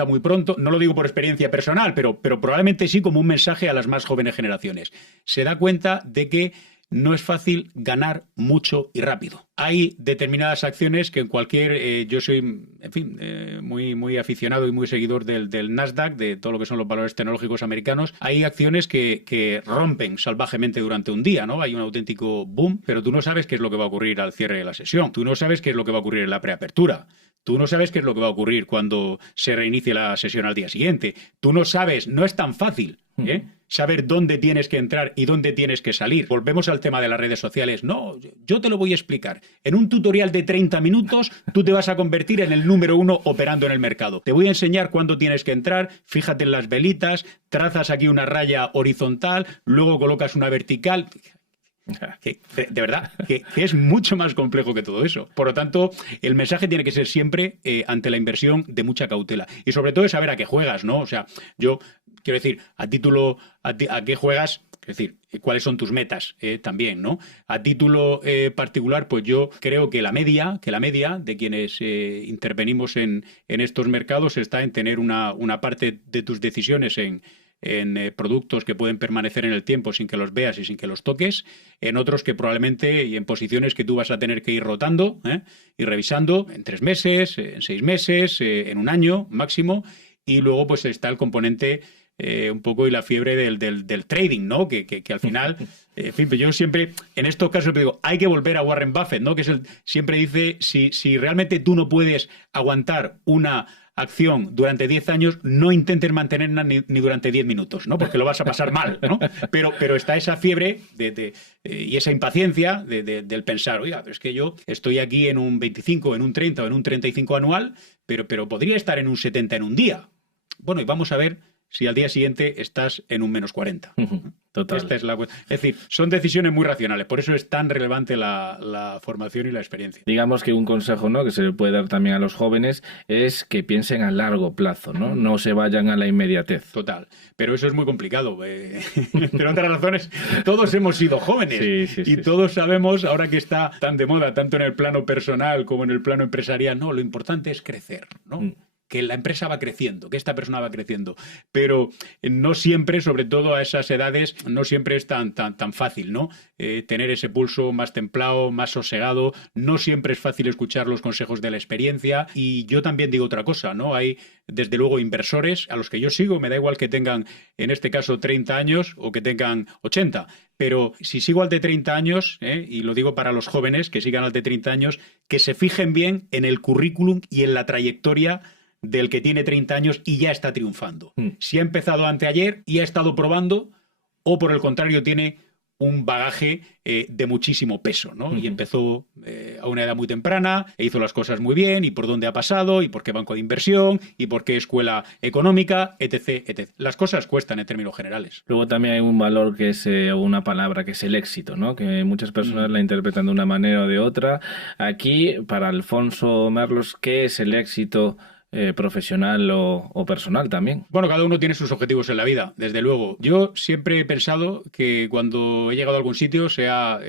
muy pronto, no lo digo por experiencia personal, pero probablemente sí como un mensaje a las más jóvenes generaciones. Se da cuenta de que no es fácil ganar mucho y rápido. Hay determinadas acciones que en cualquier... yo soy, en fin, muy aficionado y muy seguidor del Nasdaq, de todo lo que son los valores tecnológicos americanos. Hay acciones que rompen salvajemente durante un día, ¿no? Hay un auténtico boom, pero tú no sabes qué es lo que va a ocurrir al cierre de la sesión. Tú no sabes qué es lo que va a ocurrir en la preapertura. Tú no sabes qué es lo que va a ocurrir cuando se reinicie la sesión al día siguiente. Tú no sabes, no es tan fácil, saber dónde tienes que entrar y dónde tienes que salir. Volvemos al tema de las redes sociales. No, yo te lo voy a explicar. En un tutorial de 30 minutos, tú te vas a convertir en el número 1 operando en el mercado. Te voy a enseñar cuándo tienes que entrar, fíjate en las velitas, trazas aquí una raya horizontal, luego colocas una vertical... de verdad, que es mucho más complejo que todo eso. Por lo tanto, el mensaje tiene que ser siempre ante la inversión de mucha cautela. Y sobre todo de saber a qué juegas, ¿no? O sea, yo quiero decir, a qué juegas, es decir, cuáles son tus metas también, ¿no? A título particular, pues yo creo que la media de quienes intervenimos en estos mercados está en tener una parte de tus decisiones en productos que pueden permanecer en el tiempo sin que los veas y sin que los toques, en otros que probablemente y en posiciones que tú vas a tener que ir rotando y revisando en 3 meses, en 6 meses, en un año máximo, y luego pues está el componente un poco y la fiebre del trading, ¿no? Que al final, en fin, yo siempre, en estos casos digo, hay que volver a Warren Buffett, ¿no? Que siempre dice, si realmente tú no puedes aguantar una acción durante 10 años, no intentes mantenerla ni durante 10 minutos, ¿no? Porque lo vas a pasar mal, ¿no? Pero está esa fiebre y esa impaciencia del pensar, oiga, es que yo estoy aquí en un 25, en un 30 o en un 35 anual, pero podría estar en un 70 en un día. Bueno, y vamos a ver si al día siguiente estás en un menos 40. Total. Es decir, son decisiones muy racionales. Por eso es tan relevante la formación y la experiencia. Digamos que un consejo, ¿no?, que se le puede dar también a los jóvenes es que piensen a largo plazo, ¿no? No se vayan a la inmediatez. Total. Pero eso es muy complicado. Entre otras razones, todos hemos sido jóvenes. Sí. Todos sabemos, ahora que está tan de moda, tanto en el plano personal como en el plano empresarial, no, lo importante es crecer, ¿no? Que la empresa va creciendo, que esta persona va creciendo, pero no siempre, sobre todo a esas edades, no siempre es tan fácil, ¿no? Tener ese pulso más templado, más sosegado, no siempre es fácil escuchar los consejos de la experiencia. Y yo también digo otra cosa, ¿no? Hay, desde luego, inversores a los que yo sigo, me da igual que tengan, en este caso, 30 años o que tengan 80, pero si sigo al de 30 años, y lo digo para los jóvenes que sigan al de 30 años, que se fijen bien en el currículum y en la trayectoria del que tiene 30 años y ya está triunfando. Si ha empezado anteayer y ha estado probando, o por el contrario tiene un bagaje de muchísimo peso, ¿no? Y empezó a una edad muy temprana, e hizo las cosas muy bien, y por dónde ha pasado, y por qué banco de inversión, y por qué escuela económica, etc, etc. Las cosas cuestan en términos generales. Luego también hay un valor que es una palabra que es el éxito, ¿no? Que muchas personas la interpretan de una manera o de otra. Aquí, para Alfonso Merlos, ¿qué es el éxito profesional o personal también? Bueno, cada uno tiene sus objetivos en la vida, desde luego. Yo siempre he pensado que cuando he llegado a algún sitio, sea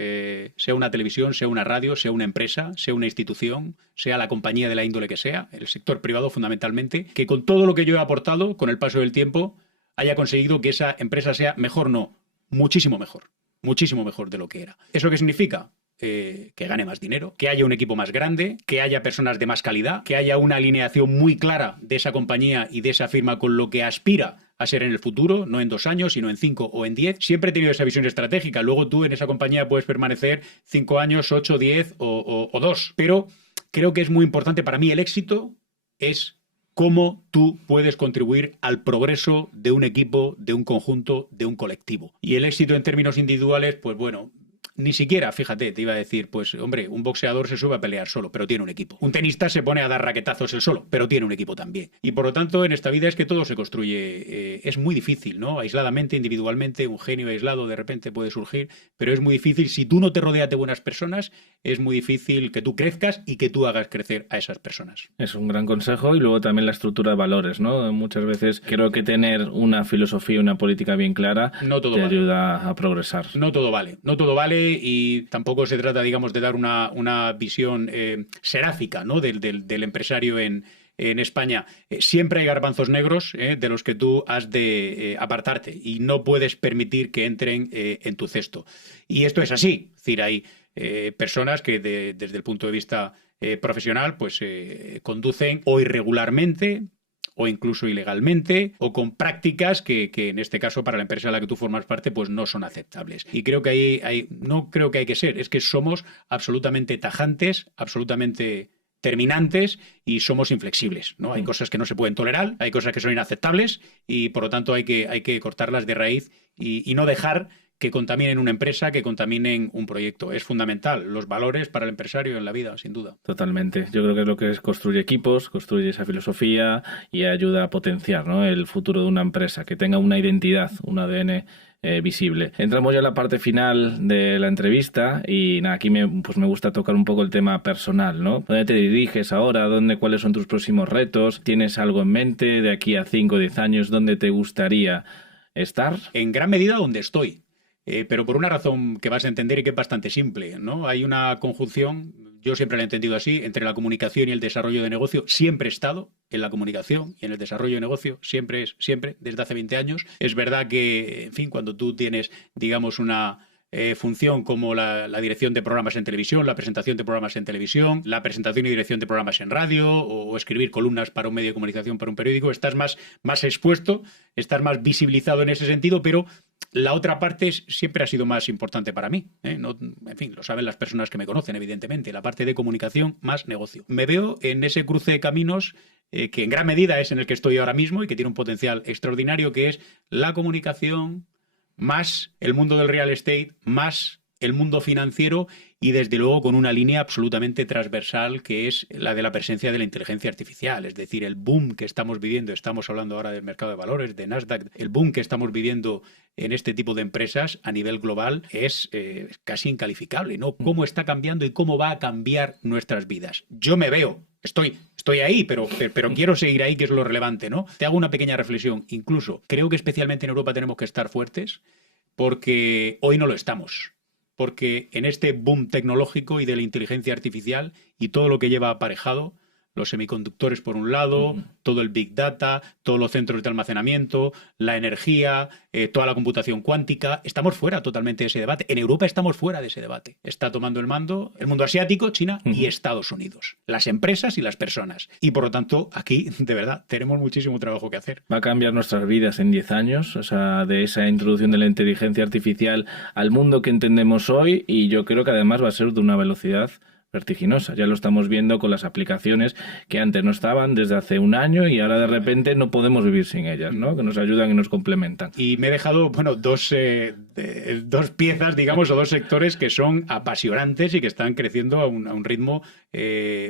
una televisión, sea una radio, sea una empresa, sea una institución, sea la compañía de la índole que sea, el sector privado fundamentalmente, que con todo lo que yo he aportado, con el paso del tiempo, haya conseguido que esa empresa sea, mejor no, muchísimo mejor de lo que era. ¿Eso qué significa? Que gane más dinero, que haya un equipo más grande, que haya personas de más calidad, que haya una alineación muy clara de esa compañía y de esa firma con lo que aspira a ser en el futuro, no en 2 años, sino en 5 o en 10. Siempre he tenido esa visión estratégica. Luego tú en esa compañía puedes permanecer 5 años, 8, 10 o 2. Pero creo que es muy importante para mí el éxito es cómo tú puedes contribuir al progreso de un equipo, de un conjunto, de un colectivo. Y el éxito en términos individuales, pues bueno, ni siquiera, fíjate, te iba a decir, pues hombre, un boxeador se sube a pelear solo, pero tiene un equipo. Un tenista se pone a dar raquetazos él solo, pero tiene un equipo también. Y por lo tanto, en esta vida es que todo se construye. Es muy difícil, ¿no? Aisladamente, individualmente, un genio aislado de repente puede surgir, pero es muy difícil. Si tú no te rodeas de buenas personas, es muy difícil que tú crezcas y que tú hagas crecer a esas personas. Es un gran consejo y luego también la estructura de valores, ¿no? Muchas veces creo que tener una filosofía, una política bien clara te ayuda a progresar. No todo vale y tampoco se trata, digamos, de dar una visión seráfica, ¿no? del empresario en España. Siempre hay garbanzos negros de los que tú has de apartarte y no puedes permitir que entren en tu cesto. Y esto es así. Es decir, hay personas que desde el punto de vista profesional pues conducen o irregularmente o incluso ilegalmente, o con prácticas que en este caso para la empresa en la que tú formas parte pues no son aceptables. Y creo que no creo que hay que ser, es que somos absolutamente tajantes, absolutamente terminantes y somos inflexibles, ¿no? Hay cosas que no se pueden tolerar, hay cosas que son inaceptables y por lo tanto hay que cortarlas de raíz y no dejar que contaminen una empresa, que contaminen un proyecto. Es fundamental. Los valores para el empresario en la vida, sin duda. Totalmente. Yo creo que es lo que es construye equipos, construye esa filosofía y ayuda a potenciar, ¿no? el futuro de una empresa, que tenga una identidad, un ADN visible. Entramos ya en la parte final de la entrevista y nada, aquí me gusta tocar un poco el tema personal, ¿no? ¿Dónde te diriges ahora? ¿Cuáles son tus próximos retos? ¿Tienes algo en mente de aquí a 5 o 10 años? ¿Dónde te gustaría estar? En gran medida donde estoy. Pero por una razón que vas a entender y que es bastante simple, ¿no? Hay una conjunción, yo siempre la he entendido así, entre la comunicación y el desarrollo de negocio. Siempre he estado en la comunicación y en el desarrollo de negocio, siempre, desde hace 20 años. Es verdad que, en fin, cuando tú tienes, digamos, una función como la dirección de programas en televisión, la presentación de programas en televisión, la presentación y dirección de programas en radio o escribir columnas para un medio de comunicación, para un periódico, estás más expuesto, estás más visibilizado en ese sentido, pero la otra parte siempre ha sido más importante para mí. No, en fin, lo saben las personas que me conocen, evidentemente. La parte de comunicación más negocio. Me veo en ese cruce de caminos que en gran medida es en el que estoy ahora mismo y que tiene un potencial extraordinario, que es la comunicación más el mundo del real estate, más el mundo financiero y desde luego con una línea absolutamente transversal que es la de la presencia de la inteligencia artificial, es decir, el boom que estamos viviendo, estamos hablando ahora del mercado de valores, de Nasdaq, el boom que estamos viviendo en este tipo de empresas a nivel global es casi incalificable, ¿no? Cómo está cambiando y cómo va a cambiar nuestras vidas. Yo me veo, estoy ahí, pero quiero seguir ahí, que es lo relevante, ¿no? Te hago una pequeña reflexión. Incluso creo que especialmente en Europa tenemos que estar fuertes porque hoy no lo estamos. Porque en este boom tecnológico y de la inteligencia artificial y todo lo que lleva aparejado, los semiconductores por un lado, todo el Big Data, todos los centros de almacenamiento, la energía, toda la computación cuántica, estamos fuera totalmente de ese debate. En Europa estamos fuera de ese debate. Está tomando el mando el mundo asiático, China y Estados Unidos. Las empresas y las personas. Y por lo tanto, aquí, de verdad, tenemos muchísimo trabajo que hacer. Va a cambiar nuestras vidas en 10 años, o sea, de esa introducción de la inteligencia artificial al mundo que entendemos hoy, y yo creo que además va a ser de una velocidad vertiginosa. Ya lo estamos viendo con las aplicaciones que antes no estaban desde hace un año y ahora de repente no podemos vivir sin ellas, ¿no? Que nos ayudan y nos complementan. Y me he dejado, dos piezas, digamos, o dos sectores que son apasionantes y que están creciendo a un ritmo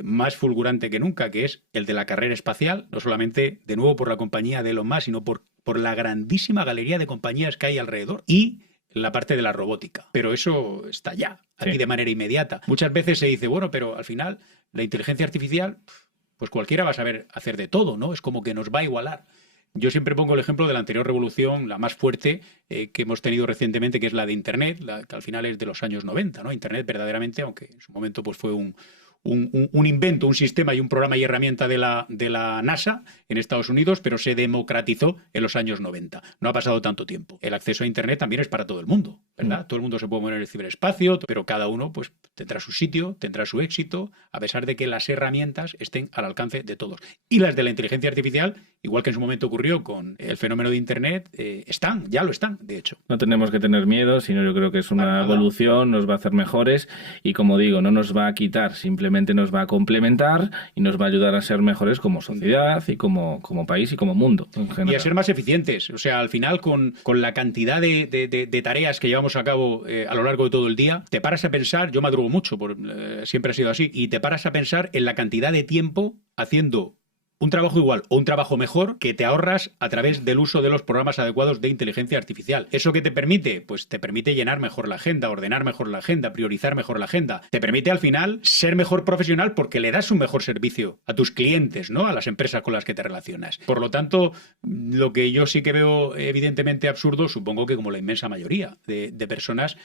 más fulgurante que nunca, que es el de la carrera espacial, no solamente, de nuevo, por la compañía de Elon Musk, sino por la grandísima galería de compañías que hay alrededor y la parte de la robótica. Pero eso está ya, aquí de manera inmediata. Muchas veces se dice, bueno, pero al final la inteligencia artificial, pues cualquiera va a saber hacer de todo, ¿no? Es como que nos va a igualar. Yo siempre pongo el ejemplo de la anterior revolución, la más fuerte que hemos tenido recientemente, que es la de Internet, que al final es de los años 90, ¿no? Internet verdaderamente, aunque en su momento pues fue un un invento, un sistema y un programa y herramienta de la NASA en Estados Unidos, pero se democratizó en los años 90. No ha pasado tanto tiempo. El acceso a Internet también es para todo el mundo, ¿verdad? Todo el mundo se puede mover en el ciberespacio, pero cada uno pues tendrá su sitio, tendrá su éxito, a pesar de que las herramientas estén al alcance de todos. Y las de la inteligencia artificial, igual que en su momento ocurrió con el fenómeno de Internet, ya lo están, de hecho. No tenemos que tener miedo, sino yo creo que es una evolución, nos va a hacer mejores y, como digo, no nos va a quitar, simplemente nos va a complementar y nos va a ayudar a ser mejores como sociedad y como país y como mundo en general. Y a ser más eficientes. O sea, al final, con la cantidad de tareas que llevamos a cabo a lo largo de todo el día, te paras a pensar, yo madrugo mucho, siempre ha sido así, y te paras a pensar en la cantidad de tiempo haciendo un trabajo igual o un trabajo mejor que te ahorras a través del uso de los programas adecuados de inteligencia artificial. ¿Eso qué te permite? Pues te permite llenar mejor la agenda, ordenar mejor la agenda, priorizar mejor la agenda. Te permite al final ser mejor profesional porque le das un mejor servicio a tus clientes, ¿no? A las empresas con las que te relacionas. Por lo tanto, lo que yo sí que veo evidentemente absurdo, supongo que como la inmensa mayoría de personas,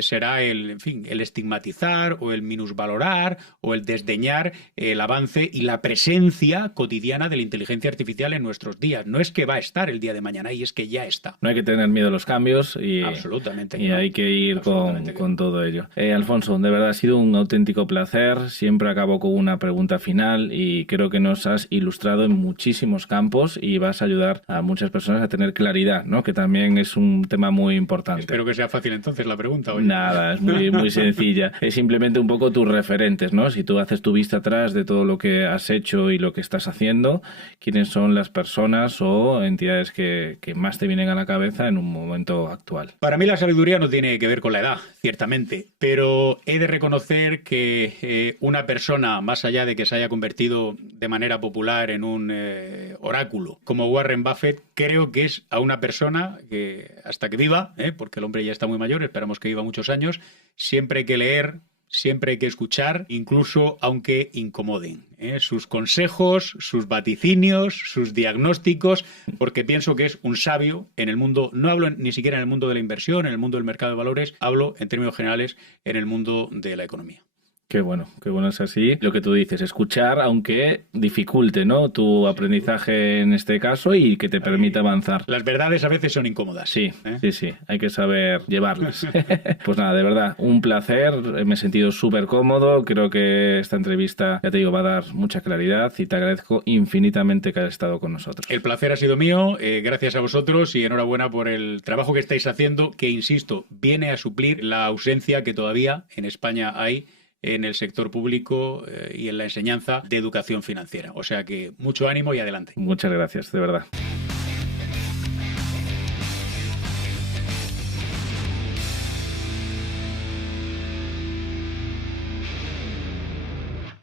será el estigmatizar o el minusvalorar o el desdeñar el avance y la presencia cotidiana de la inteligencia artificial en nuestros días. No es que va a estar el día de mañana, y es que ya está. No hay que tener miedo a los cambios y absolutamente hay que ir con todo ello. Alfonso, de verdad ha sido un auténtico placer. Siempre acabo con una pregunta final y creo que nos has ilustrado en muchísimos campos y vas a ayudar a muchas personas a tener claridad, ¿no? Que también es un tema muy importante. Espero que sea fácil entonces la pregunta. Oye. Nada, es muy sencilla. Es simplemente un poco tus referentes, ¿no? Si tú haces tu vista atrás de todo lo que has hecho y lo que estás haciendo, ¿quiénes son las personas o entidades que más te vienen a la cabeza en un momento actual? Para mí la sabiduría no tiene que ver con la edad, ciertamente, pero he de reconocer que una persona, más allá de que se haya convertido de manera popular en un oráculo como Warren Buffett, creo que es a una persona que hasta que viva, porque el hombre ya está muy mayor, esperamos que viva muchos años, siempre hay que leer, siempre hay que escuchar, incluso aunque incomoden, sus consejos, sus vaticinios, sus diagnósticos, porque pienso que es un sabio en el mundo, no hablo ni siquiera en el mundo de la inversión, en el mundo del mercado de valores, hablo en términos generales en el mundo de la economía. Qué bueno es así. Lo que tú dices, escuchar, aunque dificulte, ¿no? Tu aprendizaje en este caso y que te permita avanzar. Las verdades a veces son incómodas. Sí, hay que saber llevarlas. Pues nada, de verdad, un placer. Me he sentido súper cómodo. Creo que esta entrevista, ya te digo, va a dar mucha claridad y te agradezco infinitamente que hayas estado con nosotros. El placer ha sido mío. Gracias a vosotros y enhorabuena por el trabajo que estáis haciendo, que, insisto, viene a suplir la ausencia que todavía en España hay en el sector público y en la enseñanza de educación financiera. O sea que mucho ánimo y adelante. Muchas gracias, de verdad.